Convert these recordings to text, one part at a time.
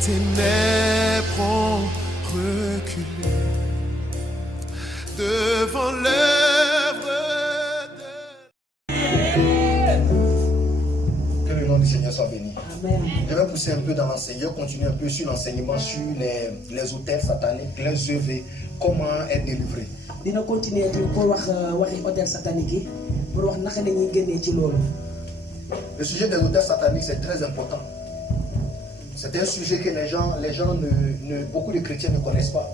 ténèbres ont reculé devant l'œuvre de... Que le nom du Seigneur soit béni. Amen. Je vais pousser un peu dans l'enseignement, continuer un peu sur l'enseignement sur les autels sataniques, les œuvres, comment être délivré. dina continuer pour wax waxi hôtel satanique yi pour wax naka la ñuy génnee ci loolu. Le sujet des autels sataniques, c'est très important. C'est un sujet que les gens beaucoup de chrétiens ne connaissent pas.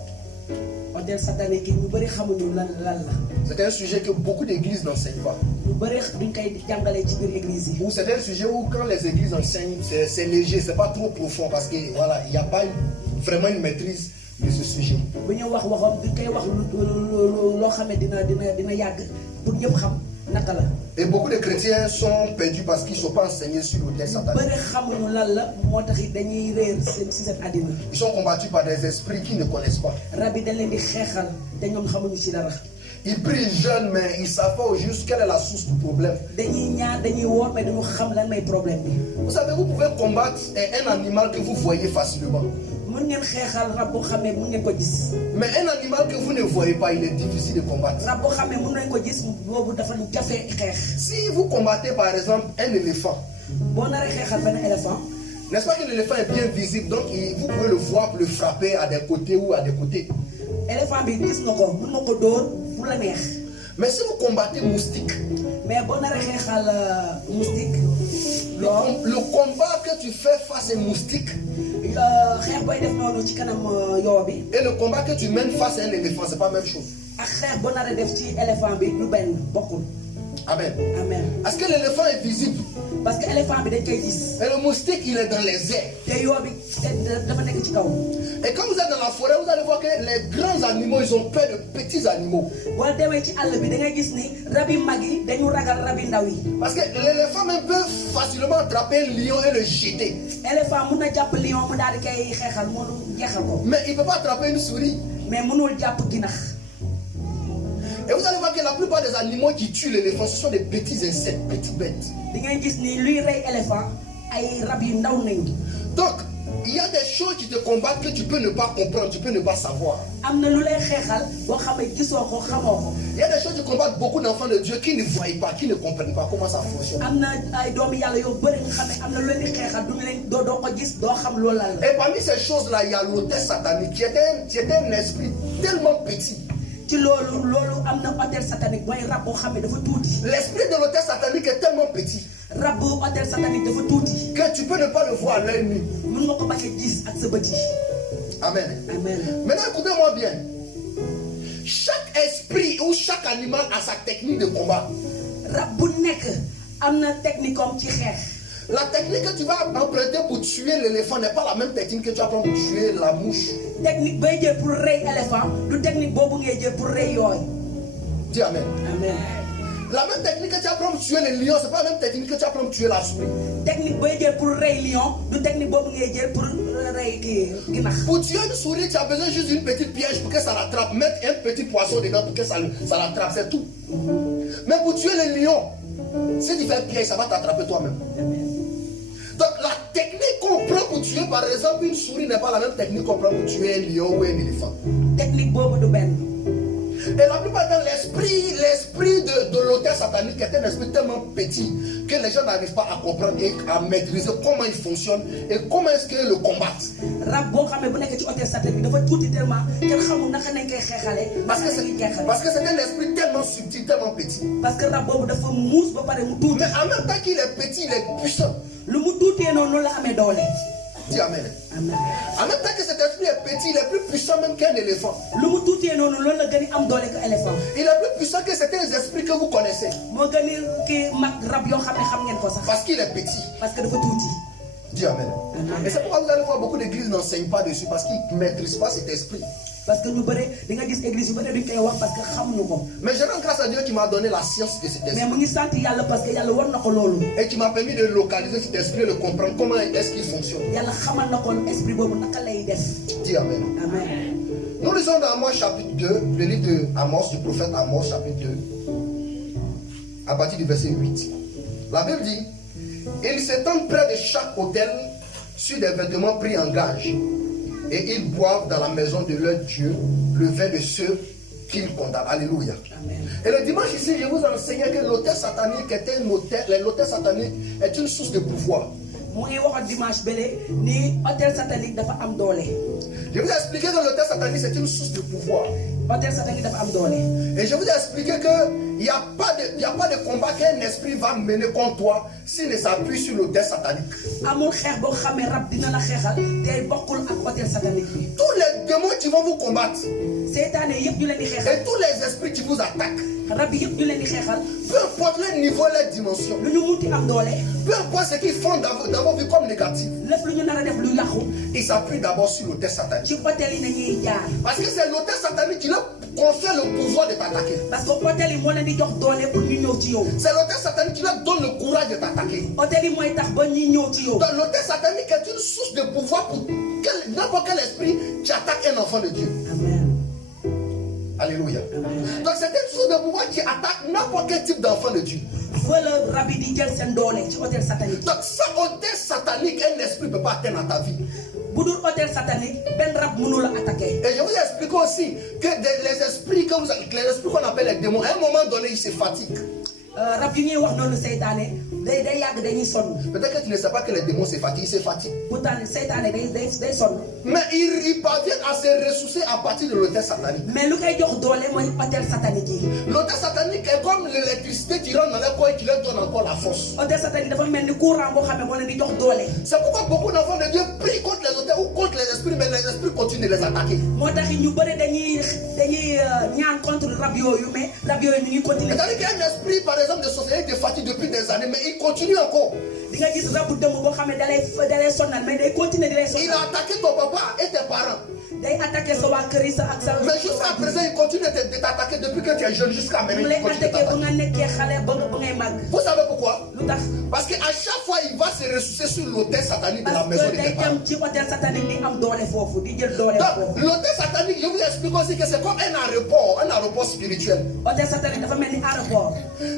hôtel satanique yi ñu bëri xamuñu lan la. C'est un sujet que beaucoup d'églises n'enseignent pas. ñu bëri duñ koy jàngalee ci biir église yi. Ou c'est un sujet où quand les églises enseignent, c'est léger, c'est pas trop profond parce que voilà, il n'y a pas vraiment une maîtrise de ce sujet. bu ñu wax waxam duñ koy wax loo xam ne dina yàgg pour ñëpp xam naka la. Et beaucoup de chrétiens sont perdus parce qu'ils ne sont pas enseignés sur l'autel satanique. bëri xamuñu lan la moo tax dañuy réer si seen àddina. Ils sont combattus par des esprits qu'ils ne connaissent pas. rab yi dañ leen di xeexal te ñoom xamuñu ci dara. Ils prient jeunes, mais ils ne savent pas au juste quelle est la source du problème. dañuy ñaan dañuy woor mais dañu xam lan may problème bi. Vous savez, vous pouvez combattre un animal que vous voyez facilement. mën ngeen xeexal rab boo xamee mën ngeen ko gis. Mais un animal que vous ne voyez pas, il est difficile de combattre. rab boo xamee mën nañ ko gis boobu dafa jafe xeex. Si vous combattez par exemple un éléphant, boo naree xeexal benn éléphant. n'est-ce pas que l'éléphant est bien visible, donc vous pouvez le voir pour le frapper à des côtés ou à des côtés. éléphant bi gis nga ko mën nga ko dóor fu la neex. Mais si vous combattez moustique, mais boo naree xeexal moustique. le combat que tu fais face à un moustique xeex booy def noonu ci kanam yoo bi. et le combat que tu mènes face à un éléphant, c'est pas la même chose. ak xeex boo naree def ci éléphant bi lu benn bokkul. Amen. amen. Est-ce que l'éléphant est visible? parce que éléphant bi dañ koy gis. Et le moustique, il est dans les airs. te yoo bi dafa nekk ci kaw. Et quand vous êtes dans la forêt, vous allez voir que les grands animaux, ils ont peur de petits animaux. boo demee ci àll bi da ngay gis ni rab yi mag yi dañu ragal rab yi ndaw yi. Parce que l'éléphant même peut facilement attraper un lion et le jeter. éléphant mun na jàpp lion mu daal di koy xeexal mu jeexal ko. Mais il ne peut pas attraper une souris. mais mënul jàpp ginax. Et vous allez voir que la plupart des animaux qui tuent l'éléphant, ce sont des petits insectes, petites bêtes. di ngay gis ni luy rey éléphant ay rab yu ndaw nañu. Donc, il y a des choses qui te combattent que tu peux ne pas comprendre, tu peux ne pas savoir. am na lu lay xeexal boo xam ne gisoo ko xamoo ko. Il y a des choses qui combattent beaucoup d'enfants de Dieu qui ne voient pas, qui ne comprennent pas comment ça fonctionne. am na ay doomu yàlla yoo bëri nga xam ne am na lu leen di xeexal du leen doo ko gis doo xam loolu la. Et parmi ces choses-là, il y a l'autel satanique qui était un esprit tellement petit. ci loolu am na hôtel satanique mooy rab boo xam ne dafa tuuti. L'esprit de l'autel satanique est tellement petit rab bu hôtel satanique dafa tuuti. que tu peux ne pas le voir à l'œil nu. mën nga ko bañ a gis ak sa bët yi. Amen. amen. Maintenant, écoutez-moi bien. Chaque esprit ou chaque animal a sa technique de combat. rab bu nekk am na technique am ci xeex. La technique que tu vas emprunter pour tuer l'éléphant n'est pas la même technique que tu vas prendre pour tuer la mouche. technique bay jël pour rey éléphant du technique boobu ngay jël pour rey yooyu. Dis amen. amen. La même technique que tu vas prendre pour tuer le lion, c'est pas la même technique que tu vas prendre pour tuer la souris. technique bay jël pour rey lion du technique boobu ngay jël pour rey kii ginax. Pour tuer une souris, tu as besoin juste d'une petite piège pour que ça l'attrape. Mettre un petit poisson dedans pour que ça l'attrape, c'est tout. Mais pour tuer le lion, si tu fais piège, ça va t'attraper toi-même. Donc la technique qu'on prend pour tuer par exemple une souris n'est pas la même technique qu'on prend pour tuer un lion ou un éléphant. technique boobu du benn. Et la plupart dans l'esprit de l'autel satanique est un esprit tellement petit que les gens n'arrivent pas à comprendre et à maîtriser comment il fonctionne et comment est-ce qu'ils le combattent. rab boo xam ne bu nekk ci hôtel satanique dafa tuuti tellement kenn xamul naka nañ koy xeexalee. Parce que c'est un esprit tellement subtil, tellement petit. parce que rab boobu dafa muus ba pare mu tuuti. Mais en même temps qu'il est petit, il est puissant. lu mu tuutee noonu la amee doole. Dis amen. amen. En même temps que cet esprit est petit, il est plus puissant même qu'un éléphant. lu mu tuutee noonu loolu la gën a am doole que éléphant. Il est plus puissant que certains esprits que vous connaissez. moo gën a kii mag rab yoo xam ne xam ngeen ko sax. Parce qu'il est petit. parce que dafa tuuti. Dis amen. Et c'est pourquoi vous allez voir beaucoup d'églises n'enseignent pas dessus parce qu'ils ne maîtrisent pas cet esprit. parce que ñu bëre di nga gis église yu bëre duñ koy wax parce que xamuñu ko. Mais je rends grâce à Dieu qui m'a donné la science de cet esprit. mais mu ngi sant yàlla parce que yàlla war na ko loolu. Et qui m'a permis de localiser cet esprit et de comprendre comment est-ce qu'il fonctionne. yàlla xamal na ko esprit boobu naka lay def. Dis amen. amen. Nous lisons dans Amos chapitre 2, le livre de Amos, du prophète Amos chapitre 2, à partir du verset 8. La Bible dit: ils s'étendent près de chaque autel sur des vêtements pris en gage. Et ils boivent dans la maison de leur Dieu le vin de ceux qu'ils condamnent. Alléluia. Amen. Et le dimanche ici, je vous enseignais que l'autel satanique était l'autel satanique est une source de pouvoir. mu ngi waxoon dimanche bële ni hôtel satanique dafa am doole. Je vous ai expliqué que l'autel satanique c'est une source de pouvoir. hôtel satanique dafa am doole. Et je vous ai expliqué qu'il n'y a pas de combat qu'un esprit va mener contre toi s'il ne s'appuie sur l'autel satanique. amul xeex boo xamee rab dina la xeexal te bokkul ak hôtel satanique bi. Tous les démons qui vont vous combattre seytaane yëpp ñu leen di xeexal. et tous les esprits qui vous attaquent, rab yëpp ñu leen di xeexal. peu importe leur niveau, leur dimension, lu ñu munti am doole. peu importe ce qu'ils font dans vos vies comme négatif, lépp lu ñu nar a def lu yàqu. ils s'appuient d'abord sur l'autel satanique. ci hôtel yi nañuy jaar. Parce que c'est l'autel satanique qui leur confère le pouvoir de t'attaquer. parce que hôtel yi moo leen di jox doole pour ñu ñëw ci yow. C'est l'autel satanique qui leur donne le courage de t'attaquer. hôtel yi mooy tax ba ñuy ñëw ci yow. Donc l'autel satanique est une source de pouvoir pour n'importe quel esprit qui attaque un enfant de Dieu. amen. Alléluia. amen. Donc c'est une source de pouvoir qui attaque n'importe quel type d'enfant de Dieu. fa la rab yi di jël seen doole ci hôtel satanique. Donc sans autel satanique, un esprit ne peut pas atteindre dans ta vie. bu dul hôtel satanique benn rab mënu la attaquer. Et je vous ai expliqué aussi que les esprits qu'on appelle les démons, à un moment donné, ils se fatiguent. rab yi ñuy wax noonu seytaane day yàgg dañuy sonn. Peut-être que tu ne sais pas que les démons se fatiguent, ils se fatiguent. pourtant seytaane day sonn. Mais ils parviennent à se ressourcer à partir de l'autel satanique. mais lu koy jox doole mooy hôtel satanique yi. L'autel satanique est comme l'électricité qui rentre dans leur corps et qui leur donne encore la force. hôtel satanique dafa mel ni courant boo xam ne moo leen di jox doole. C'est pourquoi beaucoup d'enfants de Dieu prient contre les autels ou contre les esprits, mais les esprits continuent de les attaquer. moo tax ñu bëri dañuy ñaan contre rab yooyu mais rab yooyu ñu ngi continuer. C'est-à-dire qu'il y a un esprit, par exemple, de sorcellerie de fatigue depuis des années, mais il continue encore. di nga gis rabu dëmm boo xam ne dalay sonnal mais day continuer di lay Il sonnal. a attaqué ton papa et tes parents. day attaqué sa waa kër yi sa ak sa. Mais jusqu'à présent, il continue de t'attaquer depuis que tu es jeune jusqu'à maintenant. mu Il lay continue de attaqué ba nga t'attaquer. nekkee xale ba ngay màgg. Vous savez pourquoi? lu tax Parce qu'à chaque fois, il va se ressourcer sur l'autel satanique de la parce maison que de day tes parents. dem ci hôtel satanique di am doole foofu di jël doole Donc, foofu. l'autel satanique, je vous explique aussi que c'est comme un aéroport spirituel. hôtel satanique dafa mel ni aéroport.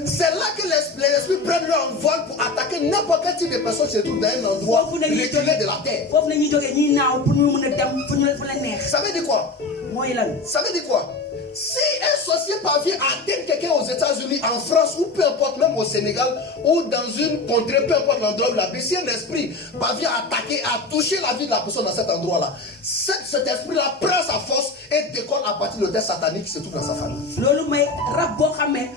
C'est là que les esprits prennent leur vol pour attaquer n'importe quel type de personne qui se trouve dans un endroit foofu la ñuy reculé de la terre. foofu la ñuy jógee ñuy naaw pour ñu mën a dem fu la neex. Ça veut dire quoi? mooy lan. Ça veut dire quoi? Si un sorcier parvient à atteindre quelqu'un aux États-Unis, en France, ou peu importe, même au Sénégal, ou dans une contrée, peu importe l'endroit où il habite, si un esprit parvient à attaquer, à toucher la vie de la personne dans cet endroit-là, cet esprit-là prend sa force et décolle à partir de l'autel satanique qui se trouve dans sa famille. loolu mooy rab boo xamee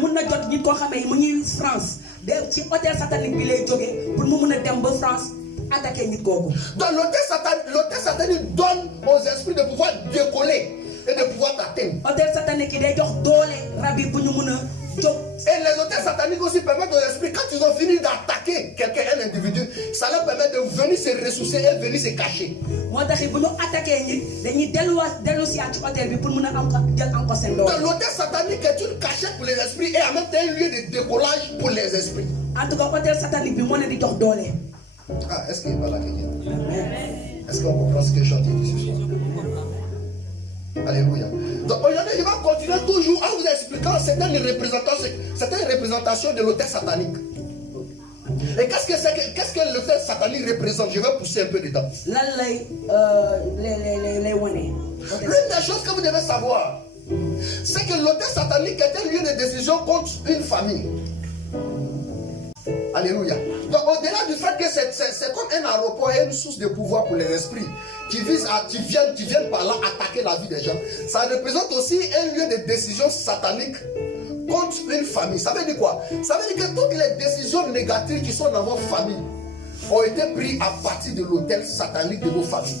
mun na jot nit koo xamee mu ñuy France de ci hôtel satanique bi lay jógee pour mu mun a dem ba France attaquer nit kooku. Donc l'autel satanique donne aux esprits de pouvoir décoller et de pouvoir t'atteindre. hôtel satanique yi day jox doole rab yi bu ñu mun a jóg. Et les hôtels sataniques aussi permettent aux esprits, quand ils ont fini d'attaquer quelqu'un, un individu, ça leur permet de venir se ressourcer et venir se cacher. moo tax bu ñu attaqué nit dañuy dellu si ci hôtel bi pour mun a am jël encore seen doole. Donc l'hôtel satanique est une cachette pour les esprits et en même temps un lieu de décollage pour les esprits. en tout cas hôtel satanique bi moo leen di jox doole. Ah, est-ce qu'il est pas là quelqu'un? Amen. Est-ce qu'on comprend ce que je dis ce soir? Alléluia. Donc aujourd'hui, je vais continuer toujours en vous expliquant certaines représentations de l'autel satanique. Et qu'est-ce que l'autel satanique représente? Je vais pousser un peu dedans. lan lay wane. L'une des choses que vous devez savoir, c'est que l'autel satanique est un lieu de décision contre une famille. Alléluia. Donc au-delà du fait que c'est comme un aéroport et une source de pouvoir pour les esprits qui viennent par là attaquer la vie des gens, ça représente aussi un lieu de décision satanique contre une famille. Ça veut dire quoi? Ça veut dire que toutes les décisions négatives qui sont dans votre famille ont été prises à partir de l'autel satanique de vos familles.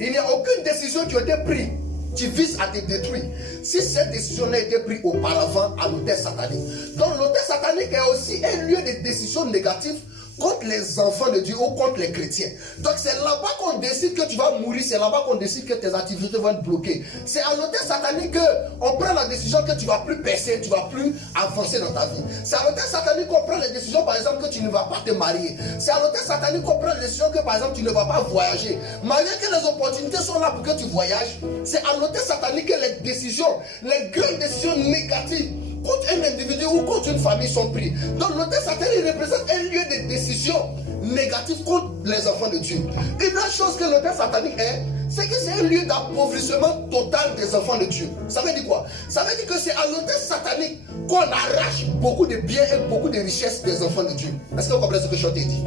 Il n'y a aucune décision qui a été prise qui vise à te détruire si cette décision n'a été prise auparavant à l'autel satanique. Donc l'autel satanique est aussi un lieu de décision négative contre les enfants de Dieu ou contre les chrétiens. Donc c'est là-bas qu'on décide que tu vas mourir, c'est là-bas qu'on décide que tes activités vont être bloquées. C'est à l'autel satanique qu'on prend la décision que tu ne vas plus percer, tu ne vas plus avancer dans ta vie. C'est à l'autel satanique qu'on prend la décision par exemple que tu ne vas pas te marier. C'est à l'autel satanique qu'on prend la décision que par exemple tu ne vas pas voyager. Malgré que les opportunités sont là pour que tu voyages, c'est à l'autel satanique que les décisions, les grandes décisions négatives contre un individu ou contre une famille sont pris. Donc l'autel satanique représente un lieu de décision négative contre les enfants de Dieu. Une autre chose que l'autel satanique est, c'est que c'est un lieu d'appauvrissement total des enfants de Dieu. Ça veut dire quoi? Ça veut dire que c'est à l'autel satanique qu'on arrache beaucoup de biens et beaucoup de richesses des enfants de Dieu. Est-ce que vous comprenez ce que je t'ai dit?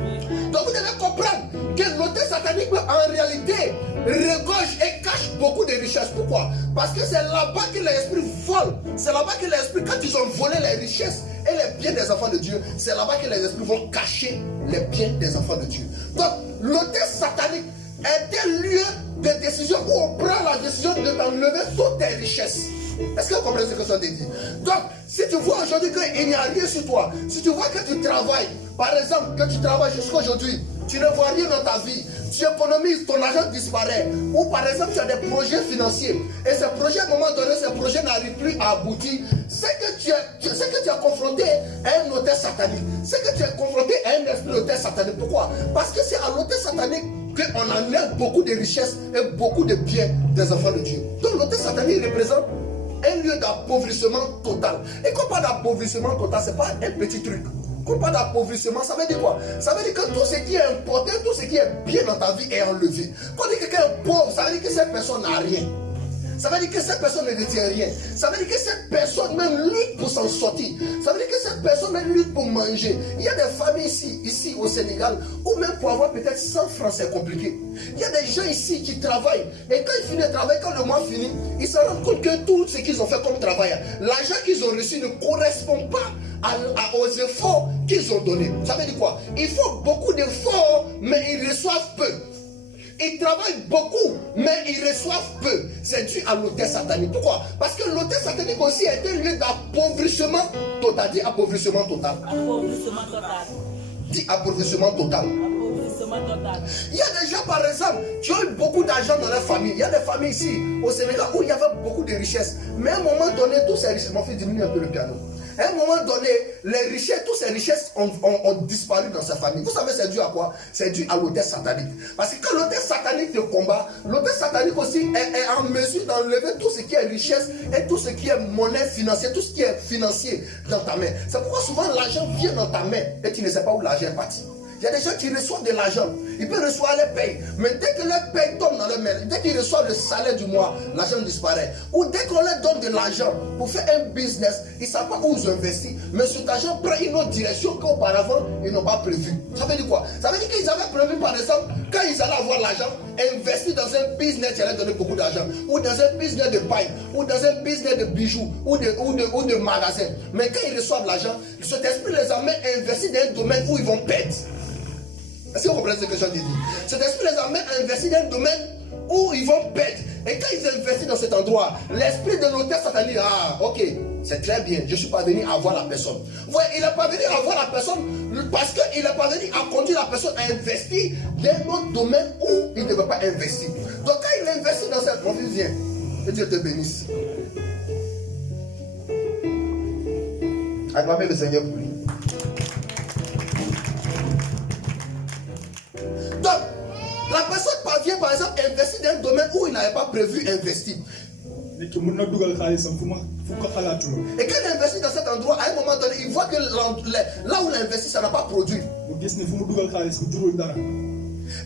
Donc vous devez comprendre que l'autel satanique en réalité regorge et cache beaucoup de richesses. Pourquoi? Parce que c'est là-bas que l'esprit vole. C'est là-bas que l'esprit, quand ils ont volé les richesses et les biens des enfants de Dieu, c'est là-bas que les esprits vont cacher les biens des enfants de Dieu. Donc l'autel satanique est un lieu de décision où on prend la décision de t'enlever toutes tes richesses. Est-ce que vous comprenez ce que ça te dit? Donc, si tu vois aujourd'hui qu'il n'y a rien sur toi, si tu vois que tu travailles, par exemple, que tu travailles jusqu'à aujourd'hui, tu ne vois rien dans ta vie, tu économises, ton argent disparaît, ou par exemple, tu as des projets financiers, et ces projets, à un moment donné, ces projets n'arrivent plus à aboutir, c'est que tu es confronté à un autel satanique, c'est que tu es confronté à un esprit d'autel satanique. Pourquoi? Parce que c'est à l'autel satanique qu'on enlève beaucoup de richesses et beaucoup de biens des enfants de Dieu. Donc l'autel satanique représente un lieu d'appauvrissement total. Et quand on parle d'appauvrissement total, ce n'est pas un petit truc. Quand on parle d'appauvrissement, ça veut dire quoi? Ça veut dire que tout ce qui est important, tout ce qui est bien dans ta vie est enlevé. Quand on dit que quelqu'un est pauvre, ça veut dire que cette personne n'a rien. Ça veut dire que cette personne ne détient rien. Ça veut dire que cette personne même lutte pour s'en sortir. Ça veut dire que cette personne même lutte pour manger. Il y a des familles ici au Sénégal, où même pour avoir peut-être 100 francs, c'est compliqué. Il y a des gens ici qui travaillent. Et quand ils finissent de travailler, quand le mois finit, ils se rendent compte que tout ce qu'ils ont fait comme travail, l'argent qu'ils ont reçu ne correspond pas aux efforts qu'ils ont donnés. Ça veut dire quoi? Il faut beaucoup d'efforts, mais ils reçoivent peu. Ils travaillent beaucoup, mais ils reçoivent peu. C'est dû à l'autel satanique. Pourquoi? Parce que l'autel satanique aussi est un lieu d'appauvrissement total. Dis appauvrissement total. Appauvrissement total. Dis appauvrissement total. Appauvrissement total. Il y a des gens, par exemple, qui ont eu beaucoup d'argent dans leur famille. Il y a des familles ici, au Sénégal, où il y avait beaucoup de richesses. Mais à un moment donné, tous ces richesses, mon fils diminue un peu le piano. À un moment donné, les richesses, toutes ces richesses ont disparu dans sa famille. Vous savez, c'est dû à quoi? C'est dû à l'autel satanique. Parce que quand l'autel satanique te combat, l'autel satanique aussi est en mesure d'enlever tout ce qui est richesse et tout ce qui est monnaie financière, tout ce qui est financier dans ta main. C'est pourquoi souvent l'argent vient dans ta main et tu ne sais pas où l'argent est parti. Il y a des gens qui reçoivent de l'argent. Ils peuvent recevoir les payes. Mais dès que les payes tombent dans leur main, dès qu'ils reçoivent le salaire du mois, l'argent disparaît. Ou dès qu'on leur donne de l'argent pour faire un business, ils ne savent pas où ils investissent. Mais cet argent prend une autre direction qu'auparavant, ils n'ont pas prévu. Ça veut dire quoi? Ça veut dire qu'ils avaient prévu, par exemple, quand ils allaient avoir l'argent, investir dans un business qui allait donner beaucoup d'argent. Ou dans un business de paille. Ou dans un business de bijoux. Ou de magasin. Mais quand ils reçoivent l'argent, cet esprit les amène à investir dans un domaine où ils vont perdre. Est-ce que vous comprenez ce que je dis? Cet esprit les amène à investir dans un domaine où ils vont perdre. Et quand ils investissent dans cet endroit, l'esprit de l'autel satanique, ah, ok, c'est très bien, je ne suis pas venu à voir la personne. Ouais, il n'est pas venu à voir la personne parce qu'il n'est pas venu à conduire la personne à investir dans un autre domaine où il ne veut pas investir. Donc quand il investit dans cette... Mon fils, viens, que Dieu te bénisse. Acclamez le Seigneur pour lui. Donc, la personne parvient par exemple à investir dans un domaine où il n'avait pas prévu investir. Et quand il investit dans cet endroit, à un moment donné, il voit que là où il investit, ça n'a pas produit.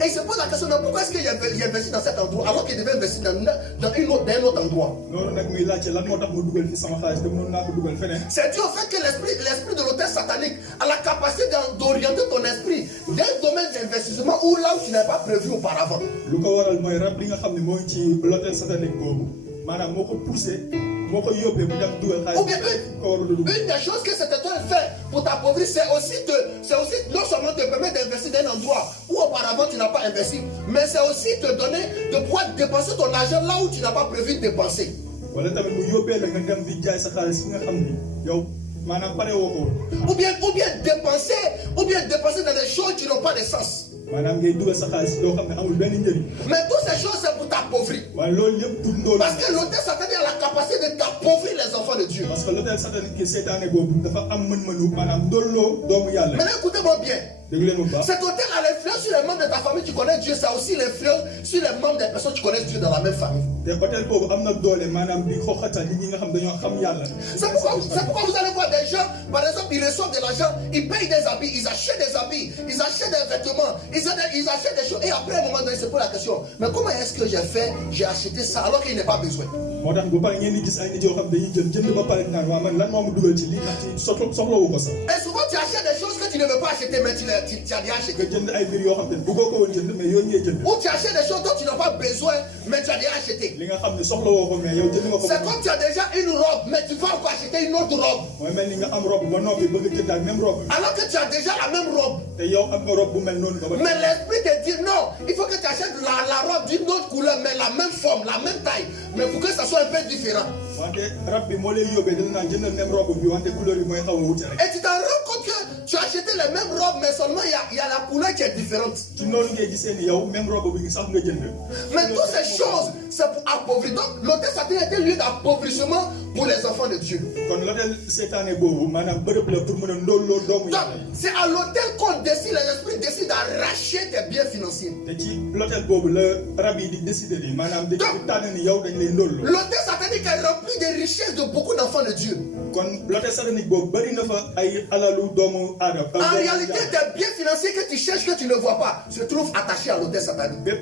Et il se pose la question, pourquoi est-ce qu'il investit dans cet endroit alors qu'il devait investir dans un autre endroit? C'est dû au fait que l'esprit de l'autel satanique a la capacité d'orienter ton esprit d'un domaine d'investissement où là où tu n'avais pas prévu auparavant. Ou bien une des choses que cet étoile fait pour t'appauvrir, c'est aussi non seulement te permettre d'investir dans un endroit où auparavant tu n'as pas investi, mais c'est aussi te donner de pouvoir dépenser ton argent là où tu n'as pas prévu de dépenser. Ou bien dépenser dans des choses qui n'ont pas de sens. Mais toutes ces choses, c'est pour t'appauvrir. Parce que l'autel satanique a la capacité de t'appauvrir les enfants de Dieu. Maintenant, écoutez-moi bien. Cet hôtel a l'influence sur les membres de ta famille, tu connais Dieu, ça a aussi l'influence sur les membres des personnes qui connaissent Dieu dans la même famille. C'est pourquoi vous allez voir des gens, par exemple, ils reçoivent de l'argent, ils payent des habits, ils achètent des habits, ils achètent des vêtements, ils achètent des choses, et après un moment donné, ils se posent la question, mais comment est-ce que j'ai acheté ça alors qu'il n'est pas besoin? Et souvent tu achètes des choses que tu ne veux pas acheter, mais tu as déjà acheté. Ou tu achètes des choses dont tu n'as pas besoin, mais tu as déjà acheté. C'est comme tu as déjà une robe, mais tu vas encore acheter une autre robe. Alors que tu as déjà la même robe. Mais l'esprit te dit non, il faut que tu achètes la robe d'une autre couleur, mais la même forme, la même taille, mais pour que ça soit un peu différent. Et tu t'en rends compte que tu as acheté les mêmes robes, mais seulement il y a la couleur qui est différente. Mais toutes ces choses, c'est pour appauvrir. Donc l'hôtel Satan était lieu d'appauvrissement pour les enfants de Dieu. Donc c'est à l'hôtel qu'on décide, les esprits décident d'arracher tes biens financiers. L'hôtel satanique est rempli de richesses de beaucoup d'enfants de Dieu. En réalité, tes biens financiers que tu cherches, que tu ne vois pas, se trouvent attachés à l'hôtel satanique. Une des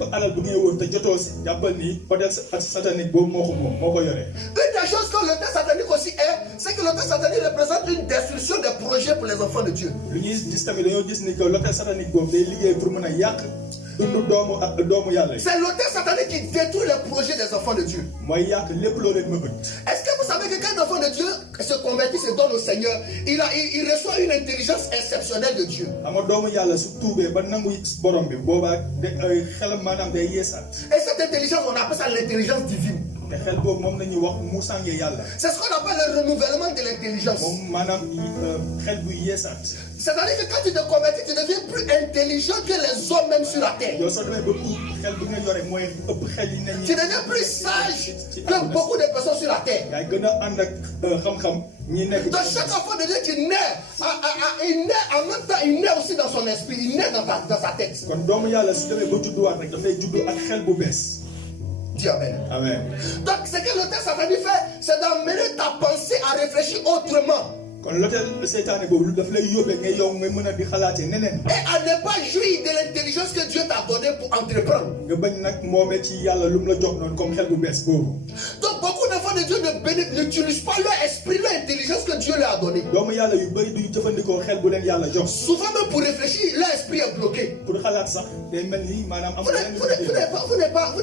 choses que l'hôtel satanique aussi est, c'est que l'hôtel satanique représente une destruction des projets pour les enfants de Dieu. C'est l'hôtel satanique qui détruit les projets des enfants de Dieu. Est-ce que vous savez que quand un enfant de Dieu se convertit, se donne au Seigneur, il reçoit une intelligence exceptionnelle de Dieu. Et cette intelligence, on appelle ça l'intelligence divine. C'est ce qu'on appelle le renouvellement de l'intelligence. C'est-à-dire que quand tu te convertis, tu deviens plus intelligent que les hommes même sur la terre. Tu deviens plus sage que beaucoup de personnes sur la terre. Donc chaque enfant de Dieu qui naît, il naît en même temps, il naît aussi dans son esprit, il naît dans sa tête. Dis amen. Amen. Donc ce que l'hôtel satanique fait, c'est d'amener ta pensée à réfléchir autrement. Et à ne pas jouir de l'intelligence que Dieu t'a donnée pour entreprendre. Donc beaucoup d'enfants de Dieu n'utilisent pas leur esprit, leur intelligence que Dieu leur a donnée. Souvent même pour réfléchir, leur esprit est bloqué. Vous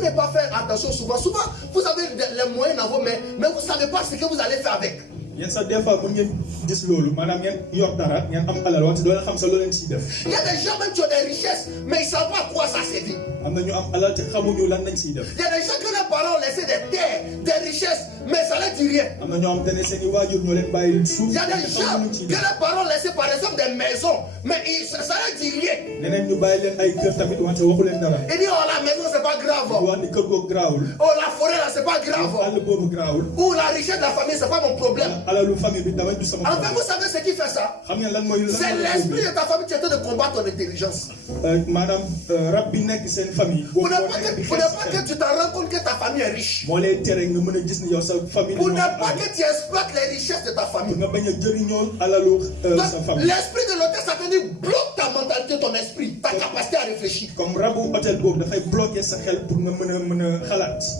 n'êtes pas faire attention souvent. Souvent vous avez les moyens dans vos mains, mais vous ne savez pas ce que vous allez faire avec. Il y a des gens même qui ont des richesses, mais ils ne savent pas à quoi ça servit. Il y a des gens que leurs parents ont laissé des terres, des richesses, mais ça ne dit rien. Il y a des gens que leurs parents ont laissé par exemple des maisons, mais ça ne dit rien. Il dit oh la maison c'est pas grave. Oh la forêt là c'est pas grave. Ou la richesse de la famille c'est pas mon problème. Enfin, vous savez ce qui fait ça? C'est l'esprit de ta famille qui est en train de combattre ton intelligence. Pour ne pas que tu t'en rends compte que ta famille est riche. Pour ne pas que tu exploites les richesses de ta famille. Donc, l'esprit de l'hôtel satanique bloque ta mentalité, ton esprit, ta capacité à réfléchir.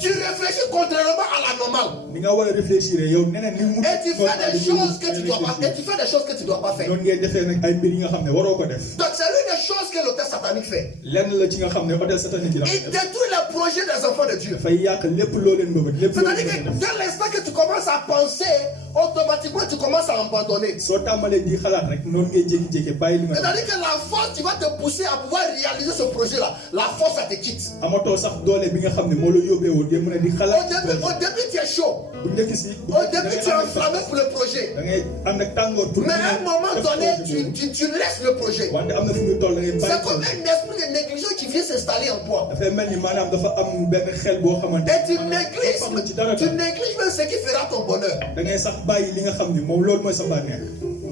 Tu réfléchis contrairement à la normale. Et tu fais des choses que tu dois pas. Et tu fais des choses que tu dois pas faire. Donc c'est l'une des choses que l'hôtel satanique fait. Il détruit le projet des enfants de Dieu. C'est-à-dire que dès l'instant que tu commences à penser, automatiquement tu commences à abandonner. C'est-à-dire que la force qui va te pousser à pouvoir réaliser ce projet-là, la force ça te quitte. Au début tu es chaud. Au début tu es enflammé pour le projet. Mais à un moment donné tu laisses le projet. C'est comme un esprit de négligence qui vient s'installer en toi. Et tu négliges même ce qui fera ton bonheur.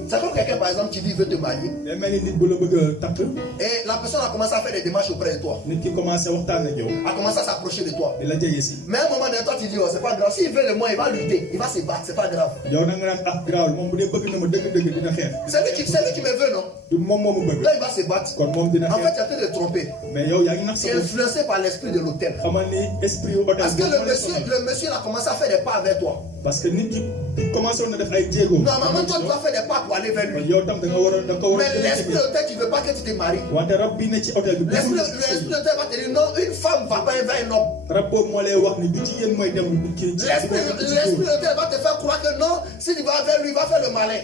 C'est comme quelqu'un par exemple qui dit veut te marier day mel ni nit bu la bëgg a takk et la personne a commencé à faire des démarches auprès de toi, nit ki commencé waxtaan ak yow a commencé à s'approcher de toi. di la jege si Mais à un moment donné, toi tu dis oh, c'est pas grave, s'il veut le moi, il va lutter, il va se battre, c'est pas grave. yow nag nga naan ah garaawul moom bu dee bëgg na ma dëgg-dëgg dina xeex C'est lui qui me veut, non? du moom moomu bëgg Là il va se battre. kon moom dina En fait, xeex tu es en train de te tromper. mais yow yaa ngi nax Tu sa es bopp influencé par l'esprit de l'autel. xamal ni esprit yu hôtel Parce que boobu moo lay sonal. le monsieur il a commencé à faire des pas avec toi. parce que nit ki commencé woon na def ay jéego Normalement, toi tu dois faire des pas pour aller vers lui. yow tam da nga war a da nga ko war Mais a l'esprit de l'autel, tu ne veux pas que tu te maries. wante rab bi ne ci hôtel bi L'esprit de l'autel va te dire non, une femme ne va pas vers un homme. rab boobu moo lay wax ni du jigéen mooy dem ci L'esprit de l'autel va te faire croire que non, si tu vas vers lui, il va faire le malin.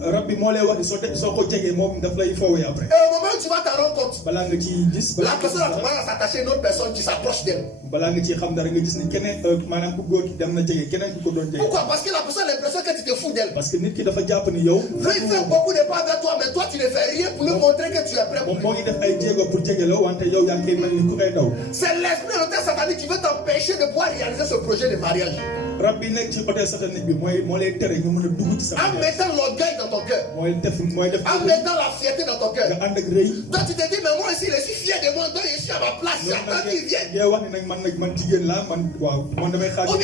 rab bi moo lay wax ni soo ko jegee moom daf lay foowee après Et au moment où tu vas t'en rendre compte, balaa nga ci gis la personne a commencé à s'attacher à une autre personne, tu s'approches d'elle. balaa nga ci xam dara nga gis ni keneen maanaam ku góor ki dem na jege keneen ku ko doon jege Pourquoi? Parce que la personne a l'impression que tu te fous d'elle. parce que nit ki dafa jàpp ni yow Lui, il fait beaucoup de pas vers toi, mais toi, tu ne fais rien pour lui montrer que tu es prêt pour moom lui. moo ngi def ay jéego pour jege la wante yow yaa ngi koy mel ni ku koy daw C'est l'esprit de l'autel satanique qui veut t'empêcher de pouvoir réaliser ce projet de mariage. rab bi nekk ci hôtel satanique bi moo lay tere nga mën a dugg ci sa En mettant l'orgueil dans ton cœur, mooy def en mettant la fierté dans ton cœur. nga ànd ak rëy Toi, tu te dis, mais moi aussi, je suis fier de moi, donc je suis à ma place, j'attends qu'il vienne. ngay wax ni nag man jigéen laa man waaw man damay xaar Ou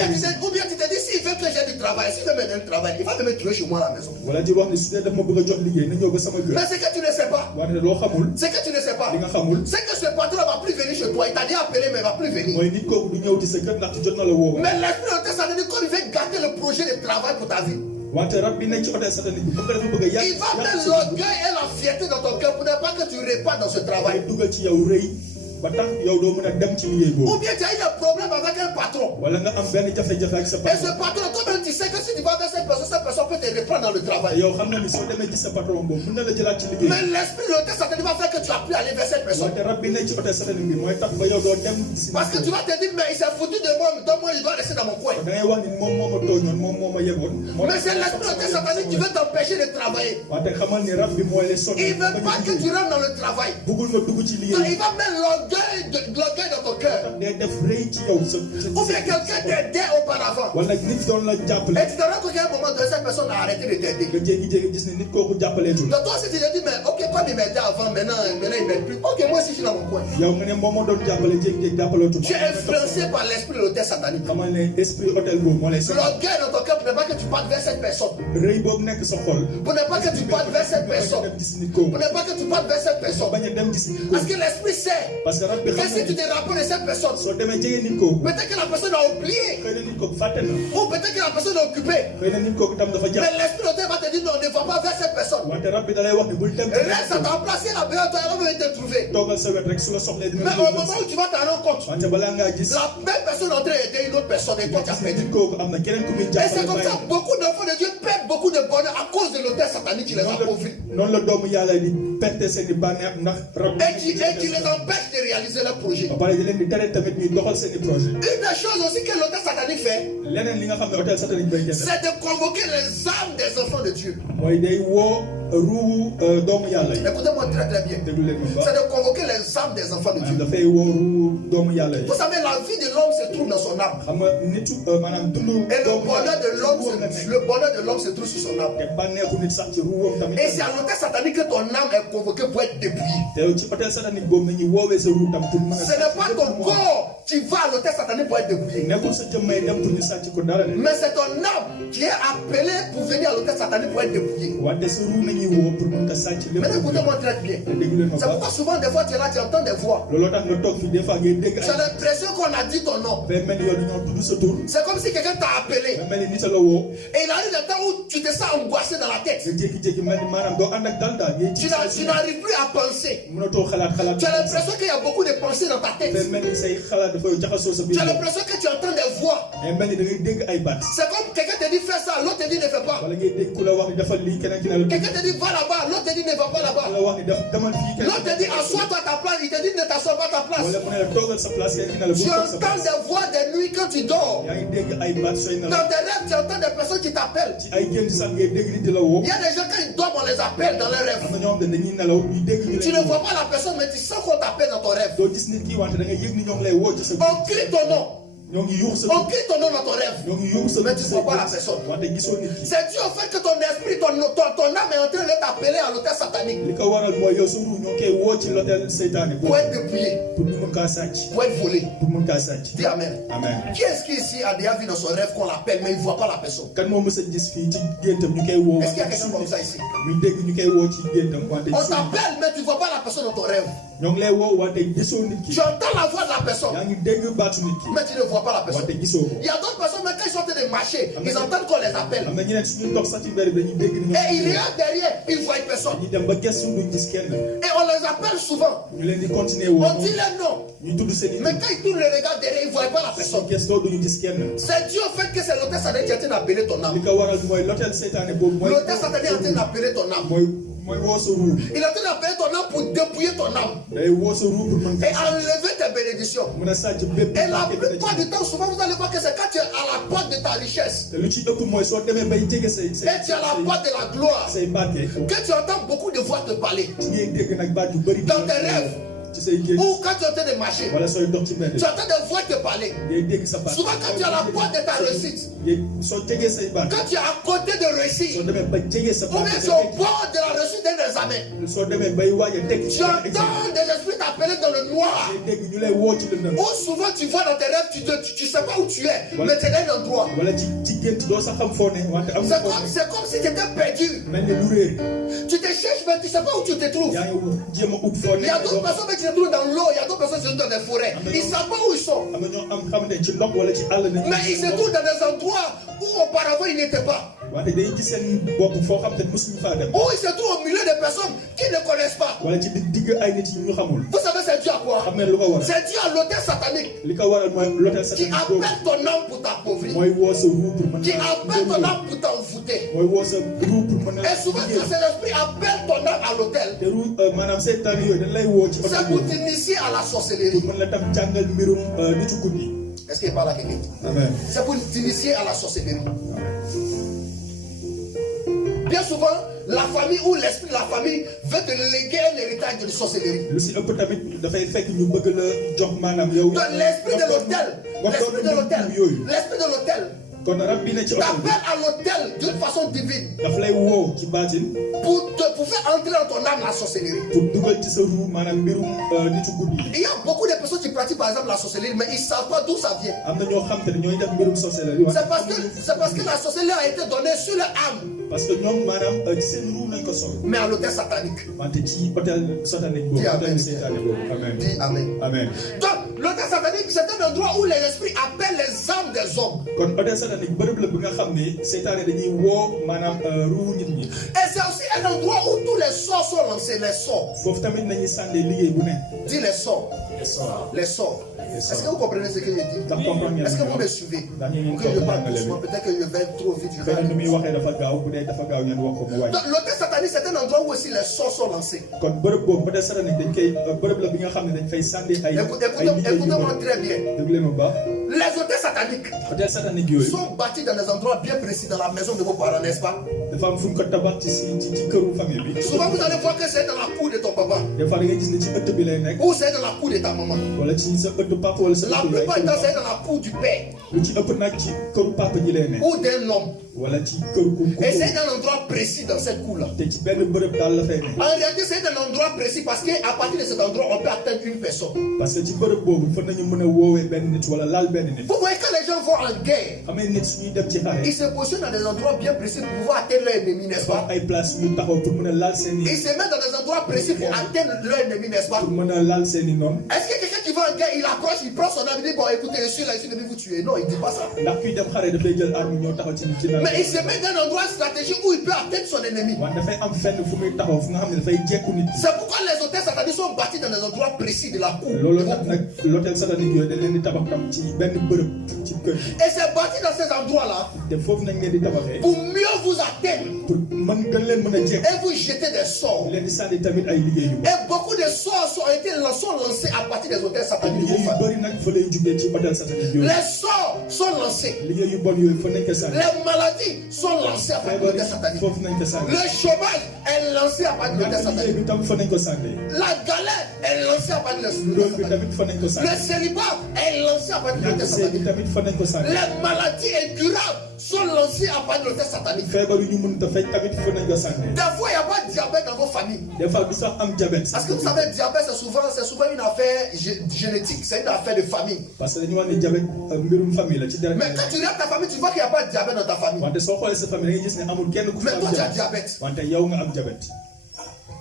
bien tu te dis, s'il veut que j'ai du travail, s'il veut me donner du travail, il va me tuer chez moi à la maison. wala di wax ni su dee daf ma bëgg a jox liggéey na ñëw ba sama kër Mais c'est que tu ne sais pas. wante loo xamul C'est que tu ne sais pas. li nga xamul C'est que ce patron ne va plus venir chez toi. Il t'a déjà appelé, mais il ne va plus venir. mooy nit kooku du ñëw ci sa kër ndax jot na la woo Mais l'esprit de l'autel satanique, comme il veut gâter le projet de travail pour ta vie, wante rab bi nekk ci hôtel satanique bi bu ko dafa bëgg a yàq il va mettre l'orgueil et la fierté dans ton cœur pour ne pas que tu répandes dans ce day travail. dugal ci yow rëy ba tax yow doo mën a dem ci liggéey Ou boobu bien tu as eu un problème avec un patron. wala nga am benn jafe-jafe ak sa Et ce patron patron, toi-même, tu sais que si tu vas vers cette personne peut te reprendre dans le travail. yow xam nga ni soo demee ci sa patron boobu mën na la jëlaat ci liggéey Mais l'esprit de l'autel satanique va faire que tu vas plus aller vers cette personne. wante rab bi nekk ci hôtel satanique bi mooy tax ba yow doo dem ci Parce que tu vas te dire, mais il s'est foutu de moi, donc moi, je dois rester dans mon coin. da ngay wax ni moom moo ma tooñoon moom moo ma yeboon Mais c'est l'esprit de l'autel satanique qui veut t'empêcher de travailler. wante xamal ni rab bi mooy lay sonn Il ne veut pas que tu rentres dans le travail. bëggul nga dugg ci Donc, liggéey il va mettre l'orgueil dans ton cœur. day def rëy ci yow sa Ou bien quelqu'un t'aidait auparavant. wala nit doon la jàppale Et tu te rends compte qu'à un moment donné, cette personne a arrêté de t'aider. nga jékki-jékki gis ne nit kooku jàppaleetul Donc toi aussi tu te dis, mais ok, toi il m'aidait avant, maintenant il m'aide plus. Ok, moi aussi je suis dans mon coin. yow nga ne moom moo doon jàppale jékki-jékki jàppaleetul Tu es influencé par l'esprit de l'autel satanique. xamal ne esprit hôtel boobu moo lay sonn L'orgueil dans ton cœur pour ne pas que tu partes vers cette personne. rëy boobu nekk sa xol Pour ne pas que tu partes vers cette personne. dem gis nit kooku Pour ne pas que tu partes vers cette personne. bañ a dem gis nit Parce kooku que l'esprit sait parce que rab bi que xam si tu ne te rappelles de cette personne, soo demee jege nit kooku peut-être que la personne a oublié. xëy na nit kooku fàtte na Ou peut-être que la personne est occupée. xëy na nit kooku tam dafa Mais jàpp l'esprit de l'autel va te dire, non, ne va pas vers cette personne. wante rab bi da lay wax ne bul dem Reste à ta place, elle a besoin de toi, elle va venir te trouver. toogal sa wet rek su la soxlee dina Mais au moment où tu vas t'en rendre compte, wante balaa ngaa gis la même personne est en train d'aider une autre personne et toi tu as perdu. nit kooku am na keneen ku muy Et c'est jàppale comme ça, bàyyi beaucoup d'enfants de Dieu perdent beaucoup de bonheur à cause de l'autel satanique qui les appauvrit. noonu la doomu yàlla di perte seen i bànneex ndax rab Et qui les empêche de réaliser leur projet. ba pare di leen di tere tamit ñuy doxal seen i projet Une des choses aussi que l'autel satanique fait, leneen li nga xam ne hôtel satanique bay def c'est de convoquer les âmes des enfants de Dieu. mooy day woo ruuwu doomu yàlla yi Écoutez-moi très très bien. déglu leen bu C'est baax de convoquer les âmes des enfants de Dieu. dafay woo ruuwu doomu yàlla yi Vous savez, la vie de l'homme se trouve dans son âme. xam nga nitu maanaam dundu Et le doomu bonheur de l'homme, ruuwam la nekk le bonheur de l'homme se trouve sur son âme. te bànneexu nit sax ci ruuwam tamit Et c'est à l'autel satanique que ton âme est convoquée pour être dépouillée. te ci hôtel satanique boobu nañuy woowee sa ruu tam pour mën a Ce n'est pas ton corps qui va à l'autel satanique pour être dépouillé. nekkul sa jëmmay dem pour ñu sàcc ko dara de Mais c'est ton âme qui est appelée pour venir à l'autel satanique pour être dépouillé. wante sa ruu nañuy woo pour mën ko sàcc lépp Mais écoutez-moi très bien. te déglu leen ma C'est baax pourquoi souvent des fois tu es là, tu entends des voix. looloo tax nga toog fi des fois ngay dégg Tu as l'impression qu'on a dit ton nom. day mel ni yow dañoo tudd sa tur C'est comme si quelqu'un t'a appelé. nga mel ni nit a la woo Et il arrive le temps où tu te sens angoissé dans la tête. nga jékki-jékki mel ni maanaam doo ànd ak dal daal ngay Tu n'arrives plus à penser. mënatoo xalaat Tu as l'impression qu'il y a beaucoup de pensées dans ta tête. day mel ni say xalaat dafa jaxasoo sa Tu biir as l'impression que tu entends des voix. day mel ni da ngay dégg ay baat C'est comme quelqu'un te dit fais ça, l'autre te dit ne fais pas. wala ngay dégg ku la wax ni defal lii keneen ki ne la Quelqu'un te dit va là-bas, l'autre te dit ne va pas ku là-bas. la wax ni def demal fii keneen L'autre te dit assois-toi à ta place, il te dit ne t'assois pas à ta place. wala mu ne la toogal sa place keneen ki ne la bu Tu toog sa entends place des voix de nuit quand tu dors. yaa ngi dégg ay baat sooy na la Dans tes rêves, tu entends des personnes qui t'appellent. ci ay gént sax ngay dégg nit di la woo Il y a des gens quand ils dorment, on les appelle dans leurs am rêves. na ñoo xam ne dañuy nelaw ñuy dégg ñu Tu ne leen vois woo pas la personne, mais tu sens qu'on t'appelle dans ton rêve. doo gis nit ki wante da nga yëg ni ñoo ngi lay woo ci sa On crie ton nom. ñoo ngi yuux sa On crie ton nom dans ton rêve. ñoo ngi yuux sa Mais tu ne vois pas la personne. wante gisoo nit ki. C'est dû au fait que ton esprit, ton âme est en train de t'appeler à l'hôtel satanique li ko waral mooy yow sa ruu ñoo koy woo ci l'hôtel seytaane pour être dépouillé, pour ñu mën kaa sàcc. pour être volé. pour mën kaa sàcc. Dis Amen. amen. Qui est-ce qui ici a déjà vu dans son rêve qu'on l'appelle, mais il ne voit pas la personne? kan moo mës a gis fii ci géntam ñu koy woo. Est-ce qu'il y a quelqu'un comme ça ici? ñu dégg ñu koy woo ci géntam wante On gisoo. t'appelle, mais tu ne vois pas la personne dans ton rêve. ñoo ngi lay woo wante gisoo nit ki. Tu entends la voix de la personne, yaa ngi dégg baatu nit ki. mais tu ne vois pas la personne. wante gisoo ko. Il y a d'autres personnes, mais quand ils sont en train de marcher, ils entendent qu'on les appelle. am na ñeneen suñu dox sax ci mbedd dañuy dégg ni Et il y a derrière, ils ne voient personne. ñu dem ba gestu duñ gis kenn. Et on les appelle souvent. ñu leen di continuer woo. On dit les noms. ñu tudd seen i. Mais quand ils tournent le regard derrière, ils ne voient pas la personne. gestoo duñu gis kenn. C'est dû au fait que c'est l'hôtel satanique qui est en train d'appeler ton li âme. ko waral mooy l'hôtel seytaane boobu mooy. L'hôtel satanique est en train d'appeler ton âme. mooy woo sa ruu. Il est en train d'appeler ton âme pour dépouiller ton âme day woo sa ruu pour mën et kaa enlever tes bénédictions. mën a sàcc bépp. Et la plupart du temps, souvent, vous allez voir que c'est quand tu es à la porte de ta richesse te lu ci ëpp mooy soo demee bay jege say et tu es à la porte de la gloire say barke. que tu entends beaucoup de voix te parler. ci ngay dégg nag baat yu bëri. Dans tes rêves. ci say gént. Ou quand tu es en train de marcher, wala sooy dox ci mbedd. tu entends des voix te parler. ngay dégg sa baat. Souvent, quand tu es à la porte de ta réussite, soo jegee say baat. quand tu es à côté de soo réussir, demee ba jege sa ou baat. bien tu es au bord de la réussite d'un examen, soo demee bay waaj a teg. tu entends des esprits t'appeler dans le noir. ngay dégg ñu lay woo ci lëndëm. Ou souvent tu vois dans tes rêves, tu sais pas où tu es, mais tu es dans un endroit. wala ci gént doo sax xam foo ne wante am na foo ne. C'est comme si tu étais perdu. mel ni lu réer. Tu te cherches, mais tu sais pas où tu te trouves. yaa ngi jéem a ut foo Il y a nekk. d'autres personnes qui se trouvent dans l'eau, il y a d'autres personnes qui se trouvent dans des forêts. Ils ne savent pas où ils sont. am na ñoo am xamante ci ndox wala ci àll nañ. Mais ils se trouvent dans des endroits où auparavant ils n'étaient pas. wante day gis seen bopp foo xam te mosuñu faa dem. Où ils se trouvent au milieu de personnes qui ne connaissent pas. wala ci digg ay nit yi ñu xamul. Vous savez, c'est dû à quoi? xam ne lu ko waral. C'est dû à l'hôtel satanique li ko waral mooy l'hôtel qui satanique boobu. appelle ton âme pour t'appauvrir, mooy woo sa ruu pour mën qui appelle ton âme pour t'envoûter. mooy woo sa ruu pour mën Et souvent, quand cet esprit appelle ton âme à l'hôtel, te ruu maanaam seytaane yooyu dañ lay woo ci c'est hôtel pour boobu t'initier à la pour sorcellerie. mën la tam jàngal mbirum nitu guddi. Est-ce qu'il parle à quelqu'un? amen. C'est pour t'initier à la sorcellerie. Bien souvent, la famille ou l'esprit de la famille veut te léguer un héritage de sorcellerie. lu si ëpp tamit dafay fekk ñu bëgg la jox maanaam yow. Donc l'esprit de l'hôtel, l'esprit de l'hôtel, l'esprit de l'hôtel kon rab bi ne ci hôtel bi t'appelle à l'hôtel d'une façon divine daf lay woo ci baatin pour faire entrer dans ton âme la sorcellerie. pour dugal ci sa ruu maanaam mbirum nitu guddi. Il y a beaucoup de personnes qui pratiquent par exemple la sorcellerie, mais ils ne savent pas d'où ça vient. am na ñoo xam te ne ñooy def mbirum sorcellerie. C'est parce que la sorcellerie a été donnée sur leur âme, parce que ñoom maanaam ci seen ruu nañ ko sol. mais à l'hôtel satanique. wante ci hôtel satanique boobu. Dis amen. hôtel seytaane boobu. amen. Dis Amen. amen. Donc, l'hôtel satanique, c'est un endroit où les esprits appellent les âmes des hommes. kon hôtel satanique bërëb la bi nga xam ne seytaane dañuy woo maanaam ruu nit ñi. Et c'est aussi un endroit où tous les sorts sont lancés, les sorts. foofu tamit nañuy sànni liggéey bu ne. Dis les sorts. les sorts. Les sorts. Les sorts. Est-ce que vous comprenez ce que je dis? ndax comprendre ngeen Est-ce que li vous ma me wax. suivez? ndax ñu ngi Que je parle comprendre doucement, peut-être que je vais trop vite. Je vais xëy na nu muy aller. waxee dafa gaaw bu dee dafa gaaw ngeen wax ko mu wàññi. Donc, l'hôtel satanique, c'est un endroit où aussi les sorts sont lancés. kon bërëb boobu hôtel satanique dañ koy bërëb la bi nga xam ne dañ fay sànni ay. Écoutez-moi très bien. dégg leen bu baax. Les hôtels sataniques hôtel satanique yooyu. sont bâtis dans des endroits bien précis dans la maison de vos parents, n'est-ce pas? dafa am fu ñu ko tabax ci këru famille bi. Souvent, vous allez voir que c'est dans la cour de ton papa des fois da ngay gis ne ci ëtt bi lay nekk. ou c'est dans la cour de ta maman. wala ci sa ëtt papa wala sa La ëtt yaay. plupart du temps, c'est dans la cour du père lu ci ëpp nag ci këru papa ji lay nekk. ou d'un homme. wala ci këru ku. Et c'est dans un endroit précis dans cette cour-là. te ci benn bërëb daal la fay nekk. En réalité, c'est dans un endroit précis parce qu'à partir de cet endroit, on peut atteindre une personne. parce que ci bërëb boobu fa nañu mën a woowee benn nit wala laal benn nit. Vous voyez, quand les gens vont en guerre, xam nga nit suñuy dem ci xare. ils se positionnent dans des endroits bien précis pour pouvoir atteindre leur ennemi, n'est-ce pas? ay place ñu taxaw pour mën a laal seen i. Ils se mettent dans des endroits précis pour atteindre leur ennemi, n'est-ce pas? pour mën a laal seen i noonu. Est-ce que quelqu'un qui va en guerre, il approche, il prend son arme, il dit bon, écoutez, je suis là, je suis venu vous tuer. Non, il ne dit pas ça. ndax kuy dem xare dafay jël arme ñoo taxaw ci nit ci naan. Mais il se met dans un endroit stratégique où il peut atteindre son ennemi. waaye dafay am fenn fu muy taxaw fu nga xam ne dafay jekku nit. C'est pourquoi les hôtels sataniques sont bâtis dans des endroits précis de la cour. loolu nag l'hôtel satanique yooyu dañ leen di tabax tam ci benn bërëb ci kër gi. Et c'est bâti dans ces endroits-là te foofu nañ leen di tabaxee. pour mieux vous atteindre pour mën gën leen mën a jekk. et vous jeter des sorts. leen di sànni tamit ay liggéey yu bëri. Et beaucoup de sorts sont lancés à partir des hôtels sataniques. liggéey yu bëri nag fa lay jugee ci hôtel satanique yooyu. Les sorts sont lancés. liggéey yu bon yooyu fa nañ ko sànni. Les maladies sont lancées à partir de l'hôtel satanique. foofu nañ ko sànni. Le chômage est lancé à partir de l'hôtel liggéey satanique. bi tam fa nañ ko sànni. La galère est lancée à partir de l'hôtel loolu bi satanique. tamit fa nañ ko sànni. Le célibat est lancée à partir de ñàkk l'autel sëy bi satanique. tamit fa nañ ko sànni. Les maladies incurables sont lancées à partir de l'autel satanique. feebar yu ñu mënut a faj tamit fa nañ ko sànni. Des fois, il n'y a pas de diabète dans vos familles. des fois du sax am diabète. Parce que vous savez, le diabète, c'est souvent une affaire génétique, c'est une affaire de famille. parce que dañu wax ne diabète mbirum famille la ci deret. Mais quand tu regardes ta famille, tu vois qu'il n'y a pas de diabète dans ta famille. wante soo xoolee sa famille da ngay gis ne amul kenn ku Mais fa am toi, tu as diabète. diabète. wante yow nga am diabète.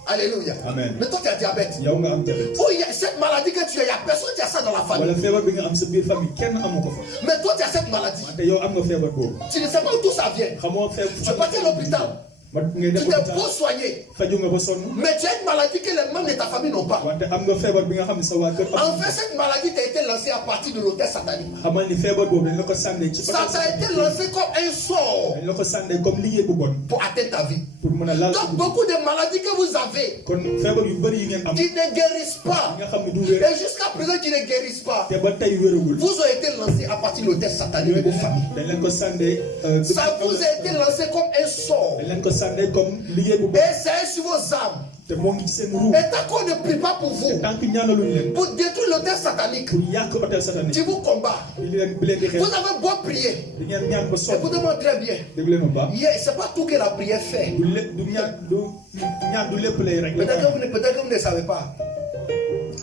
Alléluia. Amen. Mais toi, tu as diabète. yow nga am diabète. Oh, il y a cette maladie que tu as, il n'y a personne qui a ça dans la famille. wala feebar bi nga am sa biir famille kenn amu ko fa. Mais toi, tu as cette maladie. wante yow am nga feebar boobu. Tu ne sais pas d'où ça vient. xamoo feebar. Tu es parti à l'hôpital. ngay Tu def t'es hôpital beau soigné. faju nga ba sonn. Mais tu as une maladie que les membres de ta famille n'ont pas. wante am nga feebar bi nga xam ne sa waa kër En fait, cette maladie t'a été lancée à partir de l'autel satanique. xamal ni feebar boobu dañ la ko sànnee ci. Ça t'a été lancé comme un sort dañ la ko sànnee comme liggéey bu bon. pour atteindre ta vie. pour mën a laal. Donc, beaucoup de maladies que vous avez kon feebar yu bëri yi ngeen am. qui ne guérissent pas, nga xam ne du wér. et jusqu'à présent qui ne guérissent pas, te ba tey wéragul. vous ont été lancés à partir de l'autel satanique de vos familles. dañ leen ko sànnee. Ça vous a été lancé comme un sort. dañ leen ko sànnee comme liggéey bu bon. Et c'est sur vos âmes. te moo ngi ci seen ruu. Et tant qu'on ne prie pas pour vous, tant que ñaanaluñ leen. pour détruire l'autel satanique pour yàq hôtel satanique. qui vous combat, bi leen di xeex. vous avez beau prier. di ngeen ñaan ba sonn. Écoutez-moi très bien. dégg leen bu baax. C'est pas tout que la prière fait. du lépp du ñaan du lépp lay rek. Peut-être que vous ne savez pas.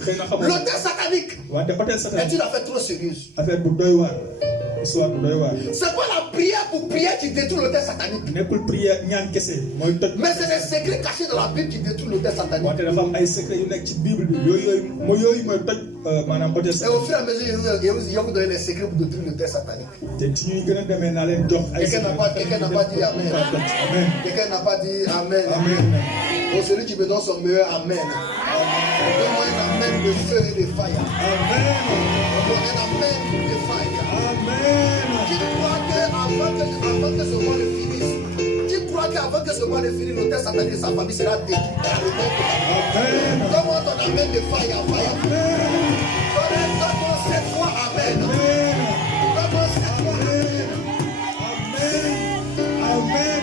xëy na xamoo. L'autel satanique wante hôtel est satanique. une affaire trop sérieuse. affaire bu doy waar. histoire bu doy waar. C'est pas la prière pour prier qui détruit l'autel satanique. nekkul prière ñaan kese mooy toj. Mais c'est des secrets cachés dans la Bible qui détruisent l'autel satanique. wante dafa am ay secret yu nekk ci Bible bi yooyu mooy toj maanaam hôtel Et satanique. au fur et à mesure, je vais vous donner les secrets pour détruire l'autel satanique. te ci ñuy gën a demee naa leen jox ay Quelqu'un n'a pas dit Amen. Amen. Quelqu'un n'a pas dit Amen. Amen. Oh, celui qui me donne son meilleur Amen. Donne-moi un Amen de feu et de fire. Amen. Donne-moi un Amen de fire. Amen. Qui croit qu'avant que ce mois ne finisse, qui croit qu'avant que ce mois ne finisse, l'autel satanique de sa famille sera détruit. Amen. Donne-moi ton Amen de fire. Donne-moi 7 fois Amen. Donne-moi 7 fois Amen. Amen.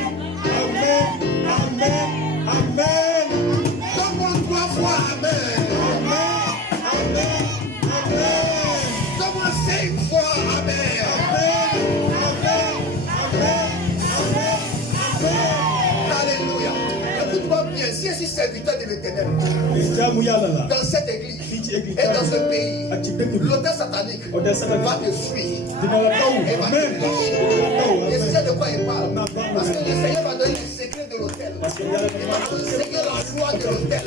Amen. Amen. Amen. Donne-moi 3 fois Amen. Donne-moi 5 fois Amen. Alléluia. Écoute-moi bien, si je suis serviteur de l'Éternel jaamu yàlla la. dans cette église fii ci église et dans ce pays, ak ci dëkk bi. l'autel satanique hôtel satanique va te fuir. dina la taw. Et va te Amen. lâcher. Et c'est de quoi il parle. Amen. Parce que le Seigneur va donner les secrets de l'autel. parce que yàlla Il va enseigner la loi de l'autel.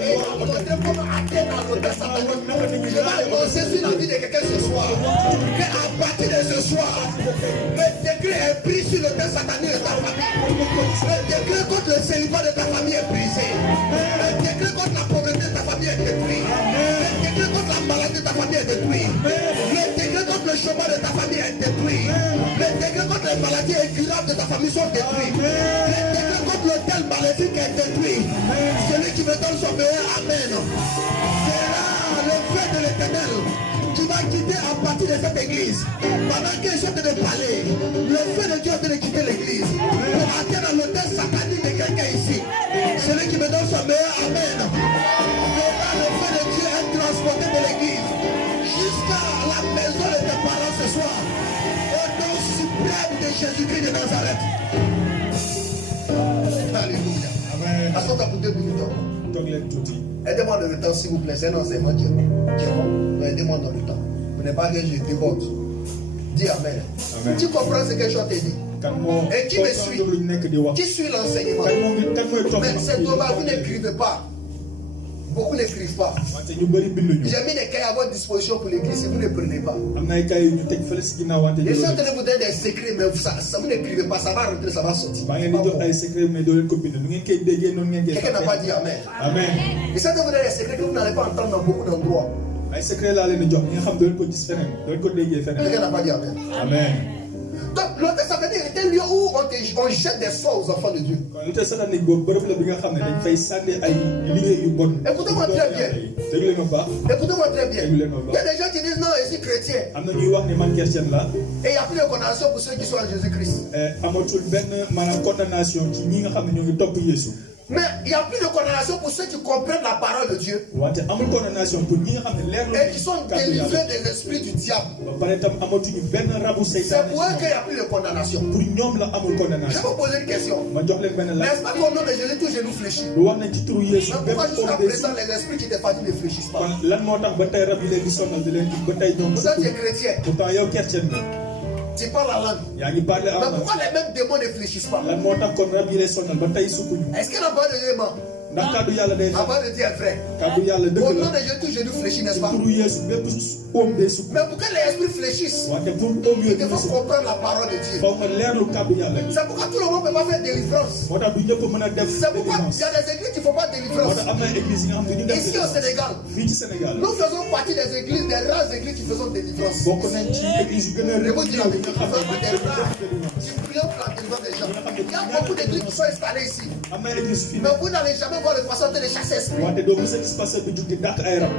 Et il va montrer comment atteindre l'autel satanique. Je vais annoncer sur la vie de quelqu'un ce soir qu'à partir de ce soir, le décret est pris sur l'autel satanique de ta famille. Le décret contre le célibat de ta famille est brisé. Le décret contre la pauvreté de ta famille est détruit. Le décret contre la maladie de ta famille est détruit. Le décret contre le chômage de ta famille est détruit. Le décret contre les maladies incurables de ta famille sont détruits. Le décret contre l'autel maléfique est détruit. Celui qui me donne son meilleur Amen sera le feu de l'Éternel qui va quitter à partir de cette église. Pendant que je suis en train de parler, le feu de Dieu est en train de quitter l'église pour atteindre l'autel satanique de quelqu'un ici. Celui qui me donne son meilleur Amen verra le feu de Dieu être transporté de l'église jusqu'à la maison de tes parents ce soir. Au nom suprême de Jésus-Christ de Nazareth. Alléluia. Amen. Assois-toi pour 2 minutes encore. toog leen tuuti. Aidez-moi dans le temps, s'il vous plaît. C'est un enseignement qui est bon. Donc, aidez-moi dans le temps. Vous n'êtes pas que je déborde. Dis Amen. Amen. Tu comprends ce que je t'ai dit? kan moo. Et qui me suit? lu ñu nekk di wax. Qui suit l'enseignement? kan mooy topp. Mais c'est dommage, vous n'écrivez pas. Beaucoup n'écrivent pas. wante ñu bëri binduñu. J'ai mis des cahiers à votre disposition pour l'église si vous ne prenez pas. am na ay kay yu ñu teg fële si ginnaaw wante. Je suis en train de vous donner des secrets, mais vous n'écrivez pas. Ça va rentrer, ça va sortir. maa ngi leen di jox ay secret mais doo leen ko bind nu ngeen koy déggee noonu ngeen koy. Quelqu'un n'a pas dit Amen. Amen. Je suis en train de vous donner des secrets que vous n'allez pas entendre dans beaucoup d'endroits. ay secret laa leen di jox ñi nga xam doo leen ko gis feneen doo leen ko déggee feneen. Quelqu'un n'a pas dit Amen. Amen. Donc, l'autel satanique est un lieu où on jette des sorts aux enfants de Dieu. kon lu te satanique boobu bërëb la bi nga xam ne dañ fay sànni ay liggéey yu bon. Écoutez-moi très bien. déglu leen ma baax. Écoutez-moi très bien. Déglu leen ma Il y baax. a des gens qui disent non, je suis chrétien. am na ñuy wax ne man chrétien la. Et il n'y a plus de condamnation pour ceux qui sont en Jésus-Christ. amatul benn maanaam condamnation ci ñi nga xam ne ñoo ngi topp Yeesu. Mais il n'y a plus de condamnation pour ceux qui comprennent la parole de Dieu wante amul condamnation pour ñi nga xam ne leer et qui sont délivrés des esprits du diable. ba pare tam amatuñu benn rabu C'est seytaane pour eux qu'il n'y a plus de condamnation. pour ñoom la amul Je vais condamnation vous poser une question. ma jox leen benn laaj N'est-ce pas qu'au nom de Jésus, tous genoux fléchis? lu wax nañ ci turu Yeesu Mais bépp pourquoi jusqu'à homme présent les esprits qui te fatiguent ne fléchissent pas? kon lan moo tax ba tey rab yi leen di sonal di leen di ba tey ñoom Pourtant tu es chrétien, pourtant yow chrétien nga tu parles la langue. yaa ngi parlé Mais am pourquoi les mêmes démons ne fléchissent pas? lan moo tax kon rab yi lay sonal ba tey sukkuñu Est-ce que la parole de Dieu ment? ndax kàddu yàlla day La fen parole de Dieu est vraie. kàddu yàlla Au dëgg nom la de Jésus, tous genoux fléchis, n'est-ce ci pas? turu Yeesu bépp homme day sukk Mais pour que les esprits fléchissent, wante pour homme yooyu il dina faut sukk comprendre la parole de Dieu. faw nga leerlu kàddu yàlla gi C'est pourquoi tout le monde ne peut pas faire délivrance. moo tax du ñëpp mën a def C'est pourquoi délivrance il y a des églises qui ne font pas moo délivrance. tax am na église yi nga xam ne ñu def Ici au délivrance Sénégal, fii ci Sénégal nous faisons partie des églises, des rares églises qui faisons délivrance. bokk nañ ci église yu gën a Je vous dis la réputé vérité, yi nga xam nous ne faisons des dañuy rares def délivrance qui prions pour la délivrance des gens. Il y a beaucoup d'églises qui sont installées ici. am na église fii Mais vous n'allez jamais voir le pasteur de chasser esprit. wante doo mës a gis pasteur bi jug di dàq ay rab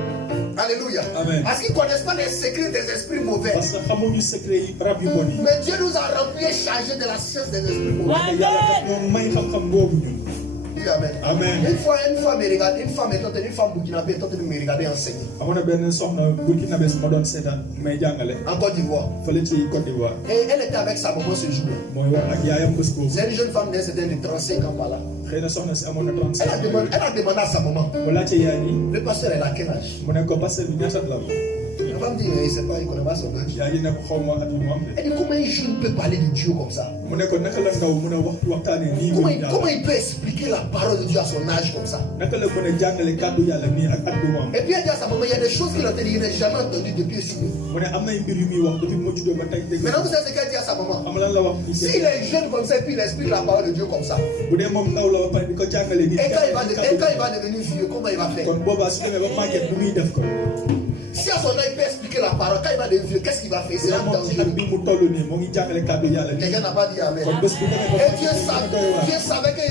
Alléluia. Amen. Parce qu'ils ne connaissent pas les secrets des esprits mauvais. parce que xamuñu secret yi rab yu bon yi Mais Dieu nous a remplis et chargés de la science des esprits mauvais. wante yàlla daf ñoo may xam-xam boobu ñun Dis Amen. Amen. Une fois me regardait, une femme burkinabé est en train de me regarder enseigner. amoon na benn soxna burkinabé ma doon seetaan may jàngale En Côte d'Ivoire. fële ci Côte d'Ivoire Et elle était avec sa maman ce jour-là. mooy wax ak yaayam bés boobu C'est une jeune femme d'un certain de 35 ans par là. xëy na soxna si amoon na Elle a 35 demandé à sa maman, mu laajte yaay yi le pasteur elle a quel âge? mu ne ko pasteur bi ñaata la La femme dit, il ne sait pas, il ne connaît pas son âge. yaay yi ne ko xaw ma at yu mu am de Elle dit, comment un jeune peut parler de Dieu comme ça? mu ne ko naka la ndaw mun a waxtaanee nii Comment, wéru yàlla comment il peut expliquer la parole de Dieu à son âge comme ça? naka la mën a jàngale kàddu yàlla nii ak at bu mu am Et puis elle dit à sa maman, il y a des choses qu'il a entendues, il n'a jamais entendues depuis ici. mu ne am nay mbir yu muy wax depuis mu juddoo ba tey dégg Maintenant, vous savez ce qu'elle dit à sa maman? am lan la wax fii S'il est jeune comme ça et puis il explique la parole de Dieu comme ça, bu dee moom ndaw la ba pare di ko jàngale nii et quand il va devenir vieux, comment il va faire? kon boobaa su demee ba màgget bu muy def ko Si à son âge il peut expliquer la parole, quand il va devenir vieux, qu'est-ce qu'il va faire? C'est dina là moom ci at dangereux. bi mu toll nii moo ngi jàngale kàddu yàlla nii Quelqu'un n'a pas dit Amen. kon bés bu demee ba Et màgget Dieu savait que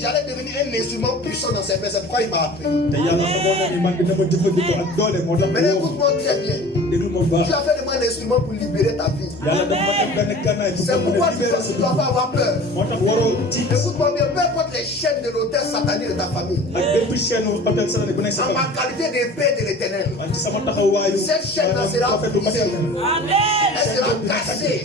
j'allais devenir un instrument puissant dans ses mains. C'est pourquoi il m'a appris. te yàlla xamoon na ni man dina ma jëfandikoo ak doole moo tax Mais mu woo écoute-moi très bien. déglu ma bu baax Tu as fait de moi un instrument pour libérer ta vie. yàlla dafa ma def benn gànnaay pour C'est nga mën pourquoi a libérer tu sa ne dois pas avoir peur. moo tax waroo tiit Écoute-moi bien, peu importe les chaînes de l'autel satanique de ta famille. ak bépp chaîne hôtel satanique bu nekk sa En ma famille qualité d'épée de l'éternel, ak ci sama taxawaayu cette chaîne-là sera prophète bu brisée. Matin Elle sera cassée.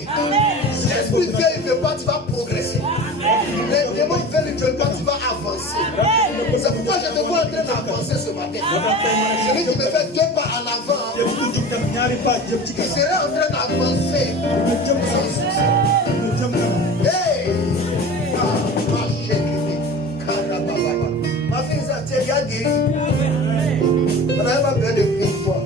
L'esprit veut, il ne veut pas, tu vas progresser. Les démons veulent, il ne veut pas, tu vas avancer. C'est pourquoi je te vois en train d'avancer ce matin. Celui qui me fait 2 pas en avant, yëpp ku jug def ñaari pas jëm ci il kanam sera en train d'avancer. ñu jëm kanam ñu jëm kanam Hey! Ah, ma chérie, carababa. Ma fille, ça t'est bien guéri. On n'a pas besoin de prier une fois.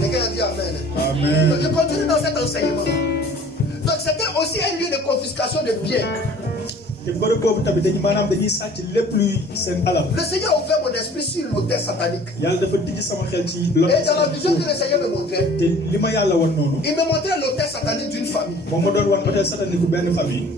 Quelqu'un a dit Amen. amen Donc, je continue dans cet enseignement. Donc c'était aussi un lieu de confiscation de biens. te bërëb boobu tamit dañuy sàcc lépp luy seen alal Le Seigneur a ouvert mon esprit sur l'autel satanique. yàlla dafa tijji sama xel ci Et loolu dans la vision que le Seigneur me montrait, te li ma yàlla wan noonu il me montrait l'autel satanique d'une famille. moom ma doon wan hôtel satanique benn famille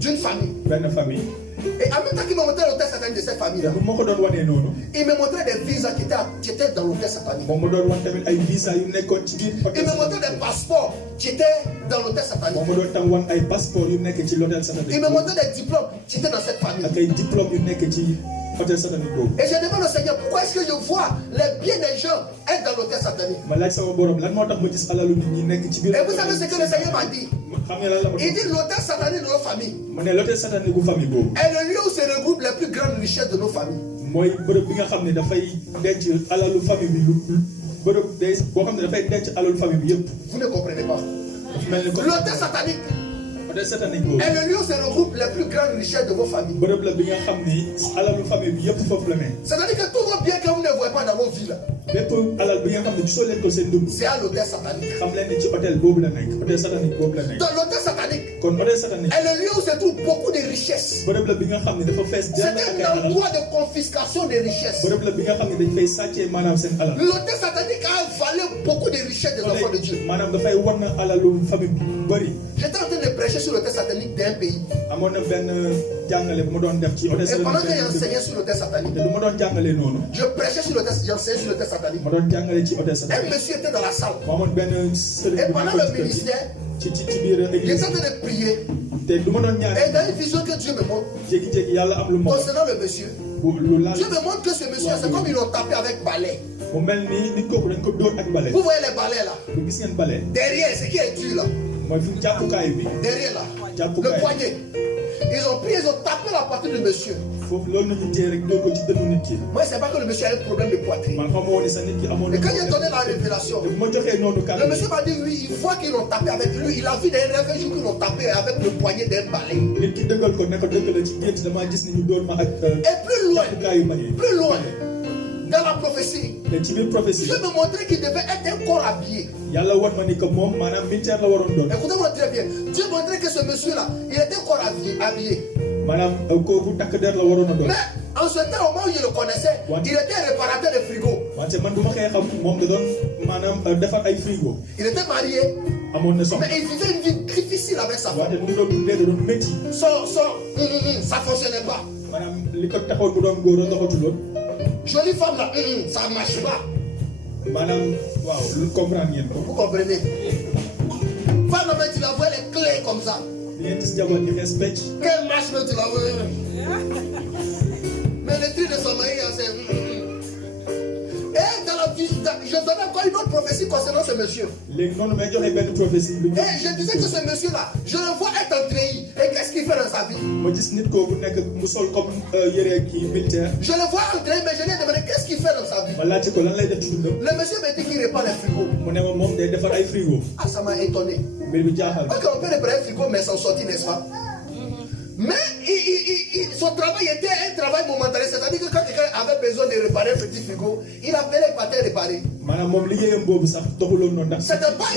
D'une famille. benn famille Et en même temps qu'il me montrait l'autel satanique de cette te famille-là, bu ma ko doon wanee noonu il me montrait des visas qui étaient dans l'autel satanique. moom ma doon wan tamit ay visa yu nekkoon ci biir Il hôtel me montrait des passeports qui étaient dans l'autel satanique. moom ma doon tam wan ay passeport yu nekk ci l'hôtel satanique Il me montrait des diplômes qui étaient dans cette famille. ak ay diplôme yu nekk ci hôtel satanique boobu Et je demande au Seigneur, pourquoi est-ce que je vois les biens des gens être dans l'autel satanique? ma laaj sama borom lan moo tax ma gis alalu nit ñi nekk ci biir Et vous savez ce que le Seigneur m'a dit? xam nga lan la ma Il dit l'autel satanique de nos familles mu ne l'hôtel satanique bu famille boobu est le lieu où se regroupent les plus grandes richesses de nos familles. mooy bërëb bi nga xam ne dafay denc alalu famille bi bërëb day boo xam ne dafay denc alalu famille bi yëpp Vous ne comprenez pas. dafa mel ni ko L'autel satanique hôtel satanique boobu est le lieu où se regroupent les plus grandes richesses de vos familles. bërëb la bi nga xam ni alalu famille bi yëpp foofu la ne C'est-à-dire que tous vos biens que vous ne voyez pas dans vos villes, bépp alal bi nga xam ne gisoo leen ko seen dund c'est à l'autel satanique. xam leen ni ci hôtel boobu la nekk hôtel satanique boobu la nekk Donc l'autel satanique kon hôtel satanique est le lieu où se trouvent beaucoup de richesses. bërëb la bi nga xam ne dafa fees C'est jàll ak ay un alal endroit de confiscation des richesses. bërëb la bi nga xam ne dañ fay sàccee maanaam seen alal L'autel satanique a avalé beaucoup de richesses des enfants de Dieu. maanaam dafay wan na alalu famille bu bëri J'étais en train de prêcher sur l'autel satanique d'un pays. amoon na benn jàngale bu ma doon def ci hôtel Et pendant que satanique j'enseignais sur l'autel satanique, te du ma doon jàngalee noonu je prêchais sur l'autel, j'enseignais sur l'autel satanique. ma doon jàngale ci hôtel Un satanique monsieur était dans la salle. ma amoon benn sëriñ Et bu pendant nekkoon le ci kër gi. ministère, ci biir J'étais église en train de prier. te du ma doon ñaan Et dans une vision que Dieu me montre, jékki-jékki yàlla am lu ma concernant le monsieur, lu laal Dieu me montre que ce monsieur, c'est comme ils l'ont tapé avec balai. mu mel ni nit kooku dañ ko dóor ak bale Vous voyez les balais là? bu gis ngeen bale Derrière, ce qui est dur là. mooy fi jàppukaay bi Derrière là. jàppukaay Le poignet. Ils ont pris, ils ont tapé la poitrine du monsieur. foofu loolu nañu téye rek dóor ko ci dënnu nit ki Moi, je ne sais pas que le monsieur a un problème de poitrine. man xamoo ni sa nit ki amoon Et quand j'ai donné la révélation, te bu ma joxee noonu le kàddu monsieur m'a dit oui, il voit qu'ils l'ont tapé avec lui. Il a vu des rêves un jour qu'ils l'ont tapé avec le poignet d'un balai. nit ki dëggal ko ne ko dëgg la ci gént damaa gis ni ñu dóor ma ak Et plus loin, jàppukaay yu bale plus loin, dans la prophétie, te ci biir prophétie Dieu me montrait qu'il devait être un corps habillé. yàlla wan ma ni que moom maanaam militaire la waroon doon Écoutez-moi très bien. Dieu montrait que ce monsieur-là, il était un corps habillé. maanaam kooku takk der la waroon a doon Mais en ce temps, au moment où je le connaissais, Ouais. il était réparateur de frigo. wante man bu ma xëyee xam moom da doon maanaam defar ay frigo Il était marié, amoon na soxna mais il vivait une vie difficile avec sa femme. wante mu doon dundee da doon métti Ça ne fonctionnait pas. maanaam li ko taxoon mu doon góor a doxatuloon Jolie femme là, ça ne marche pas. maanaam waaw lu comprendre ngeen ko Vous comprenez? Femme, mais tu la vois les clés comme ça. li ngeen gis jabar ji xees pecc Quelle marche, mais tu la vois. Mais le cri de son mari, c'est. Et dans la vie, je donnais encore une autre prophétie concernant ce monsieur. léegi noonu may joxe benn prophétie lu Et je disais que ce monsieur-là, je le vois être en treillis. Et qu'est-ce qu'il fait dans sa vie? ma gis nit kooku nekk mu sol comme yére kii militaire Je le vois en treillis, mais je lui ai demandé qu'est-ce qu'il fait dans sa vie. ma laajte ko lan lay def ci dundam Le monsieur m'a dit qu'il répare les frigos. mu ne ma moom day defar ay frigo Ah, ça m'a étonné. mbir bi jaaxal Parce qu'on peut réparer un frigo, mais sans sortir, n'est-ce pas? Mais son travail était un travail momentané. C'est-à-dire que quand quelqu'un avait besoin de réparer un petit frigo, il appelait les patins réparer. maanaam moom liggéeyam boobu sax doxuloon noonu ndax C'était pas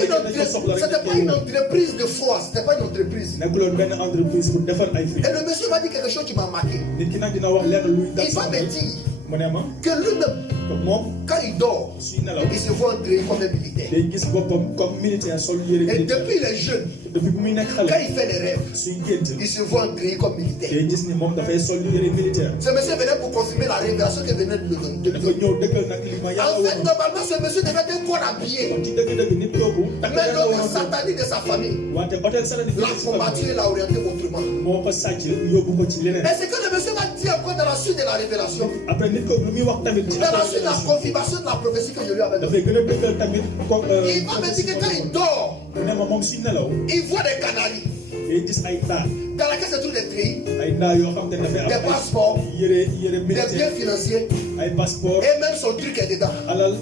une entreprise de foi. C'était pas une entreprise. nekkuloon benn entreprise pour defar ay frigo Et le monsieur m'a dit quelque chose qui m'a marqué. nit ki nag dina wax lenn luy Il def va sax me dire mu ne ma que lui-même, moom quand il dort, suy nelaw il se voit entrer comme un militaire. day gis boppam comme militaire sol yére Et militaire depuis les jeunes, depuis bu muy nekk quand xale il fait des rêves, suy gént il se voit entrer comme militaire. day gis ni moom dafay sol yére militaire Ce monsieur venait pour confirmer la révélation que venait de lui donner. dafa ñëw dëggal nag li ma En yàlla fait, waxoon normalement, ce monsieur devait être corps habillé. ci dëgg-dëgg nit kooku takk Mais der la l'homme waroon doon satanique de sa famille wante hôtel Saladin l'a combattu et l'a orienté autrement. moo ko sàcc yóbbu ko ci leneen Et c'est que le monsieur m'a dit encore dans la suite de la révélation, après nit kooku lu muy wax tamit ci dans la suite de la confirmation de la prophétie que je lui avais donnée. dafay gën a dëggal tamit ko Il va me dire que quand il dort, mu ne ma moom suy nelaw il voit des canaris day gis ay ndaa dans laquelle se trouvent des treillis, ay ndaa yoo xam te ne dafay des am passeports, ay yére des biens militaire financiers, ay passeport et même son truc est dedans. alal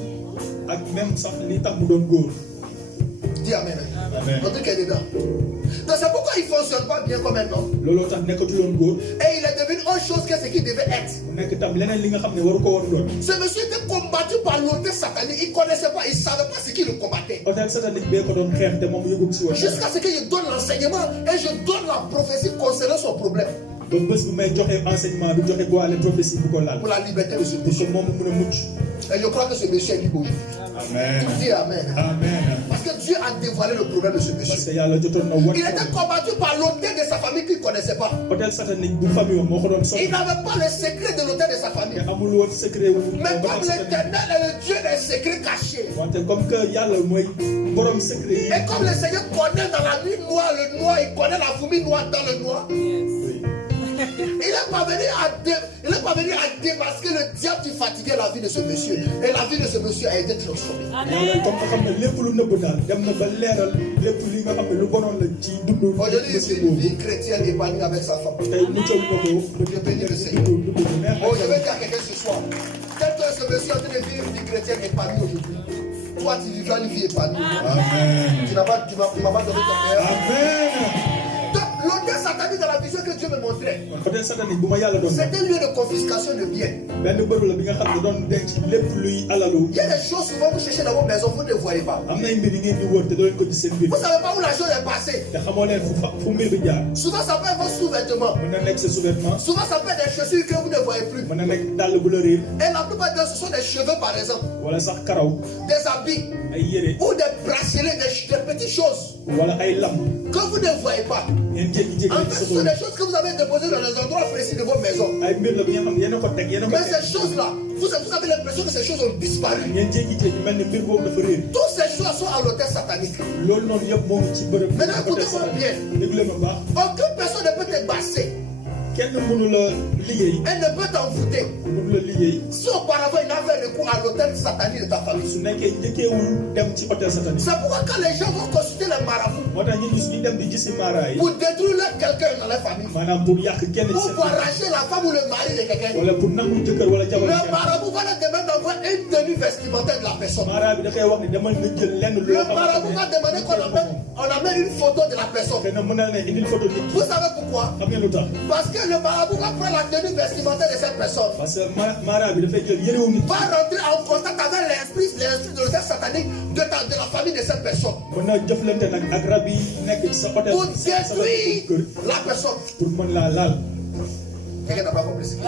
ak même sax li tax mu doon góor Dis Amen. Amen. Son truc est dedans. Donc c'est pourquoi il ne fonctionne pas bien comme un homme. looloo tax nekkatuloon góor Et il est devenu autre chose que ce qu'il devait être. mu nekk tam leneen li nga xam ne waru ko woon doon Ce monsieur était combattu par l'autorité satanique. Il ne connaissait pas, il ne savait pas ce qui le combattait. hôtel satanique bee ko doon xeex te moom yëgul si woon Jusqu'à ce que je donne l'enseignement et je donne la prophétie concernant son problème. ba bés bu may joxe enseignement bi joxe boole prophétie bu ko laal Pour la liberté de ce pour monsieur. que moom mu mën a mucc Et je crois que ce monsieur est libre aujourd'hui. amen Dis Amen. amen Parce que Dieu a dévoilé le problème de ce parce que monsieur. yàlla jotoon na wan Il était combattu par l'autorité de sa famille qu'il ne connaissait pas. hôtel satanique bu famille moo ko doon sol Il n'avait pas le secret de l'autorité de sa famille. te amul woon secret wu Mais comme hôtel satanique. l'éternel est le Dieu des secrets cachés. wante comme que yàlla mooy borom secret yi Et comme le Seigneur connaît dans la nuit noire le noir, il connaît la fourmi noire dans le noir. Il n'est pas venu à démasquer le diable qui fatiguait la vie de ce monsieur. Et la vie de ce monsieur a été transformée. yàlla comme nga xam ne lépp lu nëbb daal dem na ba leeral lépp li nga xam ne lu bonoon la ci dund Aujourd'hui, il monsieur vit une boobu vie chrétienne épanouie avec sa femme. tey muccal na ko Je bénis le Seigneur. dund bu neex Oh, je vais dire à quelqu'un ce soir. Tel que ce monsieur est en train de vivre une vie chrétienne épanouie aujourd'hui. Toi, tu vivras une vie épanouie. amen Tu m'as pas donné ton cœur. amen Donc, l'auteur satanique dans la vision que Dieu me montrait, hôtel satanique bu ma yàlla doon c'était un lieu de confiscation de biens. benn bërëb la bi nga xam ne doon denc lépp luy alalu Il y a des choses souvent vous cherchez dans vos maisons, vous ne voyez pas. am nay mbir yi ngeen di wër te doo leen ko gis seen biir Vous ne savez pas où la chose est passée. te xamoo leen fu mbir bi jaar Souvent, ça peut être vos sous-vêtements. mën na nekk sa sous-vêtement Souvent, ça peut être des chaussures que vous ne voyez plus. mën na nekk dàll bu la réer Et la plupart d'entre eux, ce sont des cheveux, par exemple, wala sax karaw des habits ay yére ou des bracelets, des petits petites choses wala ay lamp que vous ne voyez pas. ngeen jékki-jékki En rek fait, ce sa sont des choses que vous avez déposées dans les endroits précis de vos maisons. ay mbir la bi nga xam ne yéen a ko teg yéen a ko Mais teg ces choses-là, vous avez l'impression que ces choses ont disparu. ngeen jékki-jékki mel ne mbir boobu dafa réer Toutes ces choses sont à l'autel satanique. loolu noonu yëpp moo ngi ci bërëb Maintenant, écoutez-moi bien. déglu ma baax Aucune personne ne peut te basser. kenn mënu la liggéey Elle ne peut t'envoûter. mënu la liggéey Si auparavant il a fait recours à l'autel satanique de ta famille. su nekkee njëkkeewul dem ci hôtel satanique C'est pourquoi quand les gens vont consulter les marabouts moo tax ñun ñu dem di gis si maara yi pour détruire quelqu'un dans la famille, maanaam pour yàq kenn ci ou seen pour arracher la femme ou le mari de quelqu'un, wala pour nangu jëkkër wala le jabar marabout va leur demander d'envoyer une tenue vestimentaire de la personne. maara bi da koy wax ni demal nga jël lenn Le loo marabout va demander on amène une photo de la personne. xëy na mën na ne indil photo nit Vous savez pourquoi? xam ngeen lu tax Parce que le marabout va prendre la tenue vestimentaire de cette personne, parce que maara bi dafay jël yërewu nit va rentrer en contact avec l'esprit de l'autel satanique de la famille de cette personne mën na jëflante nag ak rab yi nekk ci sa hôtel pour sa détruire kër la personne. pour mën laa laal Quelqu'un n'a pas compris ce qu'il dit?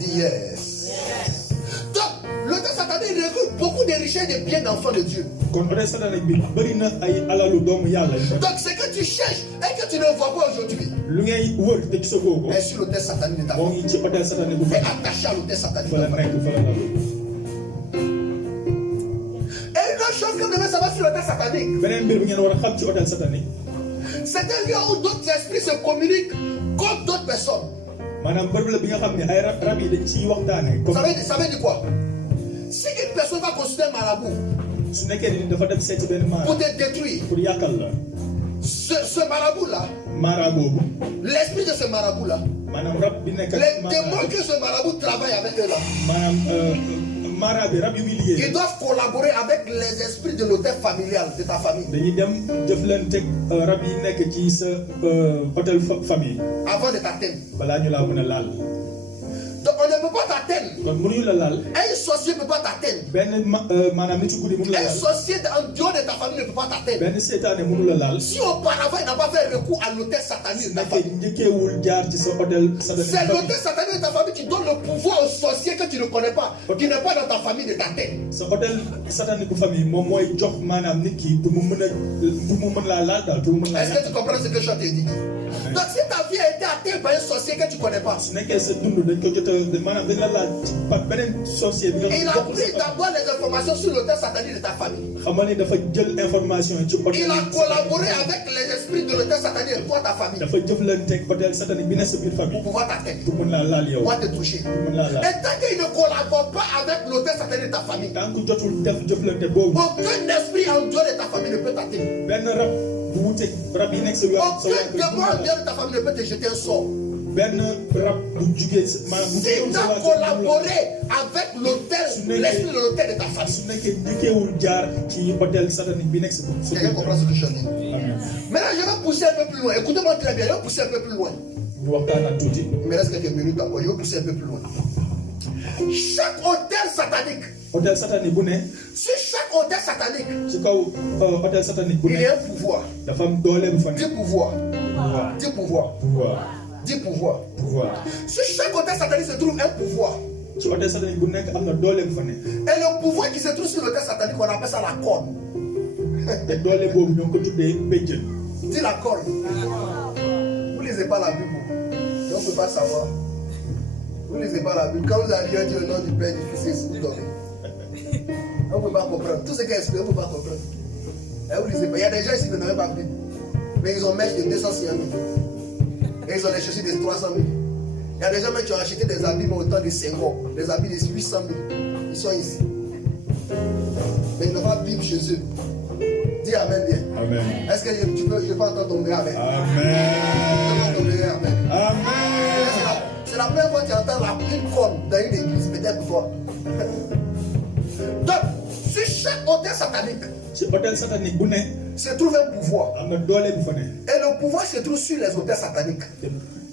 Dit yes. Donc, l'autel satanique recrute beaucoup de richesses et de biens d'enfants de Dieu. kon hôtel satanique bi bëri na ay alalu doomu yàlla yi Donc, ce que tu cherches et que tu ne vois pas aujourd'hui lu ngay wër te gisagoo ko est sur l'autel satanique de ta moo famille. ngi ci hôtel satanique bu Est fa attaché à l'autel satanique fa de la ta famille. nekk fa la lalu Et une autre chose que vous devez savoir sur l'autel satanique, beneen mbir bi ngeen war a xam ci hôtel satanique c'est un lieu où d'autres esprits se communiquent comme d'autres personnes. maanaam bërëb la bi nga xam ne ay rab yi dañ ciy waxtaane comme Ça veut dire quoi? Si une personne va consulter un marabout su nekkee ni dafa dem seeti benn maara pour te détruire, pour yàqal la ce marabout-là, maara boobu l'esprit de ce marabout-là, maanaam rab bi nekk les démons que ce marabout travaille avec eux là, maanaam maara bi rab yu muy liggéey ils doivent collaborer avec les esprits de l'hôtel familial de ta famille dañuy dem jëflanteeg rab yi nekk ci sa hôtel famille avant de t'atteindre. balaa ñu laa mën a laal Donc on ne peut pas t'atteindre. kon mënuñu la laal Un sorcier ne peut pas t'atteindre. benn maanaam nit ci guddi mënu la Un laal sorcier en dehors de ta famille ne peut pas t'atteindre. benn seetaane mënu la laal Si auparavant il n'a pas fait recours à l'hôtel satanique de ta nekkee famille, njëkkeewul jaar ci sa hôtel satanique c'est l'hôtel satanique de ta famille qui donne le pouvoir au sorcier que tu ne connais pas, qui n'est pas dans ta famille de t'atteindre. sa hôtel satanique bu famille moom mooy jox maanaam nit ki pour mu mën laa laal daal pour mu mën laa Est-ce que tu comprends ce que je te dis? Donc si ta vie a été atteinte par un sorcier que tu ne connais pas, su nekkee sa dund dañ ko jot a maanaam dañ la laal ci par beneen sorcier bi nga il a bokkul pris sa famille. d'abord les informations sur l'hôtel satanique de ta famille. xamal ni dafa jël information ci hôtel Il a collaboré avec les esprits de l'hôtel satanique de toi, ta famille, dafa jëflanteeg hôtel satanique bi ne sa biir pour famille pouvoir t'atteindre, pour mën laa laal yow pour pouvoir te toucher. pour mën laa laal Et tant qu'il ne collabore pas avec l'hôtel satanique de ta famille, tant que jotul def jëflante boobu aucun esprit en dehors de ta famille ne peut t'atteindre. benn rab bu wuteeg rab yi nekk sa waa sa Aucun démon en waa dehors de ta famille ne peut te jeter un sort. benn rab bu jugee maanaam bu Si jugee tu sa as waa collaboré avec l'hôtel, l'esprit de l'hôtel de ta famille, su nekkee njëkkeewul jaar ci hôtel satanique bi nekk sa quelqu'un comprend ce que je dis? Amen. Maintenant, je vais pousser un peu plus loin. Écoutez-moi très bien, je vais pousser un peu plus loin. ñu waxtaanaat tuuti Il me reste quelques minutes encore, je vais pousser un peu plus loin. Chaque hôtel satanique, hôtel satanique bu ne sur chaque hôtel satanique, ci kaw hôtel satanique bu il ne y a un pouvoir. dafa am doole bu fa Dis nekk pouvoir. Dis pouvoir. pouvoir Dis pouvoir. pouvoir Sur chaque hôtel satanique se trouve un pouvoir. ci hôtel satanique bu nekk am na doole bu fa nekk Et le pouvoir qui se trouve sur l'hôtel satanique, on appelle ça la corde. te doole boobu ñoo ngi ko tuddee béjjën Dis la corde. Vous ne lisez pas la Bible. Donc on ne peut pas savoir. Vous ne lisez pas la Bible. Quand vous arrivez à dire le nom du Père, du Fils et du Saint-Esprit, on ne peut pas comprendre. Tout ce qui est expliqué, on ne peut pas comprendre. Et vous lisez pas. Il y a des gens ici qui n'ont même pas Bible. Mais ils ont mèche de 200 000. Et ils ont les cherché de 300 000. Il y a des gens même qui ont acheté des habits, mais autant de Senghor. Des habits de 800 000. Ils sont ici. Mais ils n'ont pas Bible chez eux. Dis Amen bien. amen Est-ce que je peux entendre ton vrai Amen? amen Ton vrai Amen. amen C'est la première fois que tu entends une corne dans une église, peut-être pour toi. Donc, sur chaque hôtel satanique ci hôtel satanique bu ne se trouve un pouvoir. am na doole bu fa ne Et le pouvoir se trouve sur les hôtels sataniques. te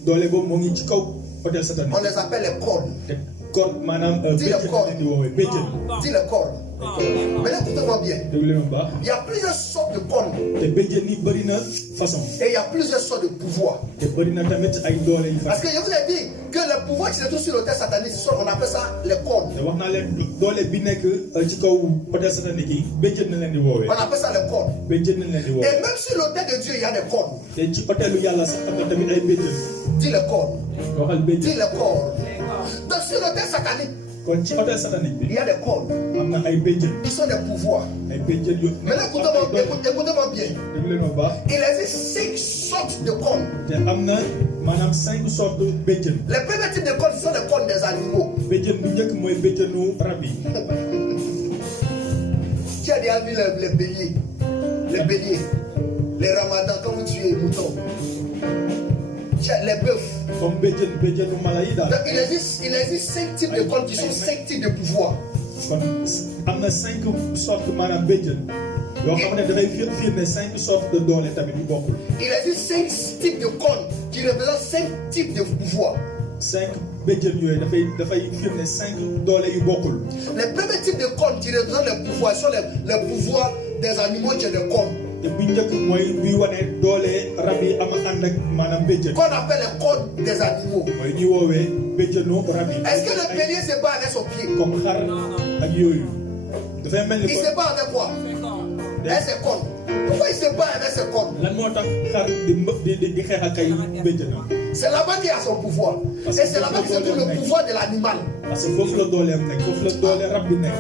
doole boobu moo ngi ci kaw hôtel On satanique les appelle les cornes. te corde maanaam Dis le béjjën corps. la leen di woowee béjjën Dis les cornes. Maintenant, écoutez-moi bien. déglu leen bu baax Il y a plusieurs sortes de cornes te béjjën yi bëri na façon et il y a plusieurs sortes de pouvoirs. te bëri na tamit ay doole yu Parce façon que je vous ai dit que le pouvoir qui se trouve sur l'autel satanique, on appelle ça les cornes. te wax naa leen doole bi nekk ci kaw hôtel satanique yi béjjën na leen di woowee On appelle ça les cornes. béjjën na leen di Et woowee même sur l'autel de Dieu, il y a des cornes. te ci hôtelu yàlla sax am na tamit ay béjjën Dis les cornes. waxal Dis béjjën les cornes. Donc sur l'autel satanique, kon ci hôtel satanique il bi y a des cornes. am na ay béjjën Ils sont des pouvoirs. ay béjjën yu Maintenant, écoutez-moi bien. déglu leen bu baax Il existe 5 sortes de cornes. te am na maanaam 5 sortes de béjjën Les premiers types de cornes sont les cornes des animaux. béjjën bu njëkk mooy béjjënu rab yi Tu as déjà vu les béliers, les ramadans, quand vous tuez les moutons. Tu as les bœufs. comme béjjënu mala yi daal Donc il existe 5 types de cornes qui sont 5 types de pouvoirs. kon am na 5 sortes maanaam béjjën yoo xam ne dafay firnde 5 sortes de doole tamit yu bokkul Il existe 5 types de cornes qui représentent 5 types de pouvoirs. 5 béjjën yooyu dafay firnde 5 doole yu bokkul Les premiers types de cornes qui représentent les pouvoirs sont les pouvoirs des animaux qui ont des cornes. te bu njëkk mooy buy wane doole rab yi am ànd ak maanaam béjjën Qu'on appelle les cornes des animaux. mooy ñuy woowee béjjënu rab yi Est-ce que le bélier se bat avec son pied? comme xar ak yooyu dafay mel ni Il se bat avec quoi? Avec ses cornes. Pourquoi il se bat avec ses cornes? lan moo tax xar di xeex ak ay béjjënam C'est là-bas qu'il y a son pouvoir. Et c'est là-bas que se trouve le pouvoir de l'animal. parce que foofu la dooleem nekk foofu la doole rab bi nekk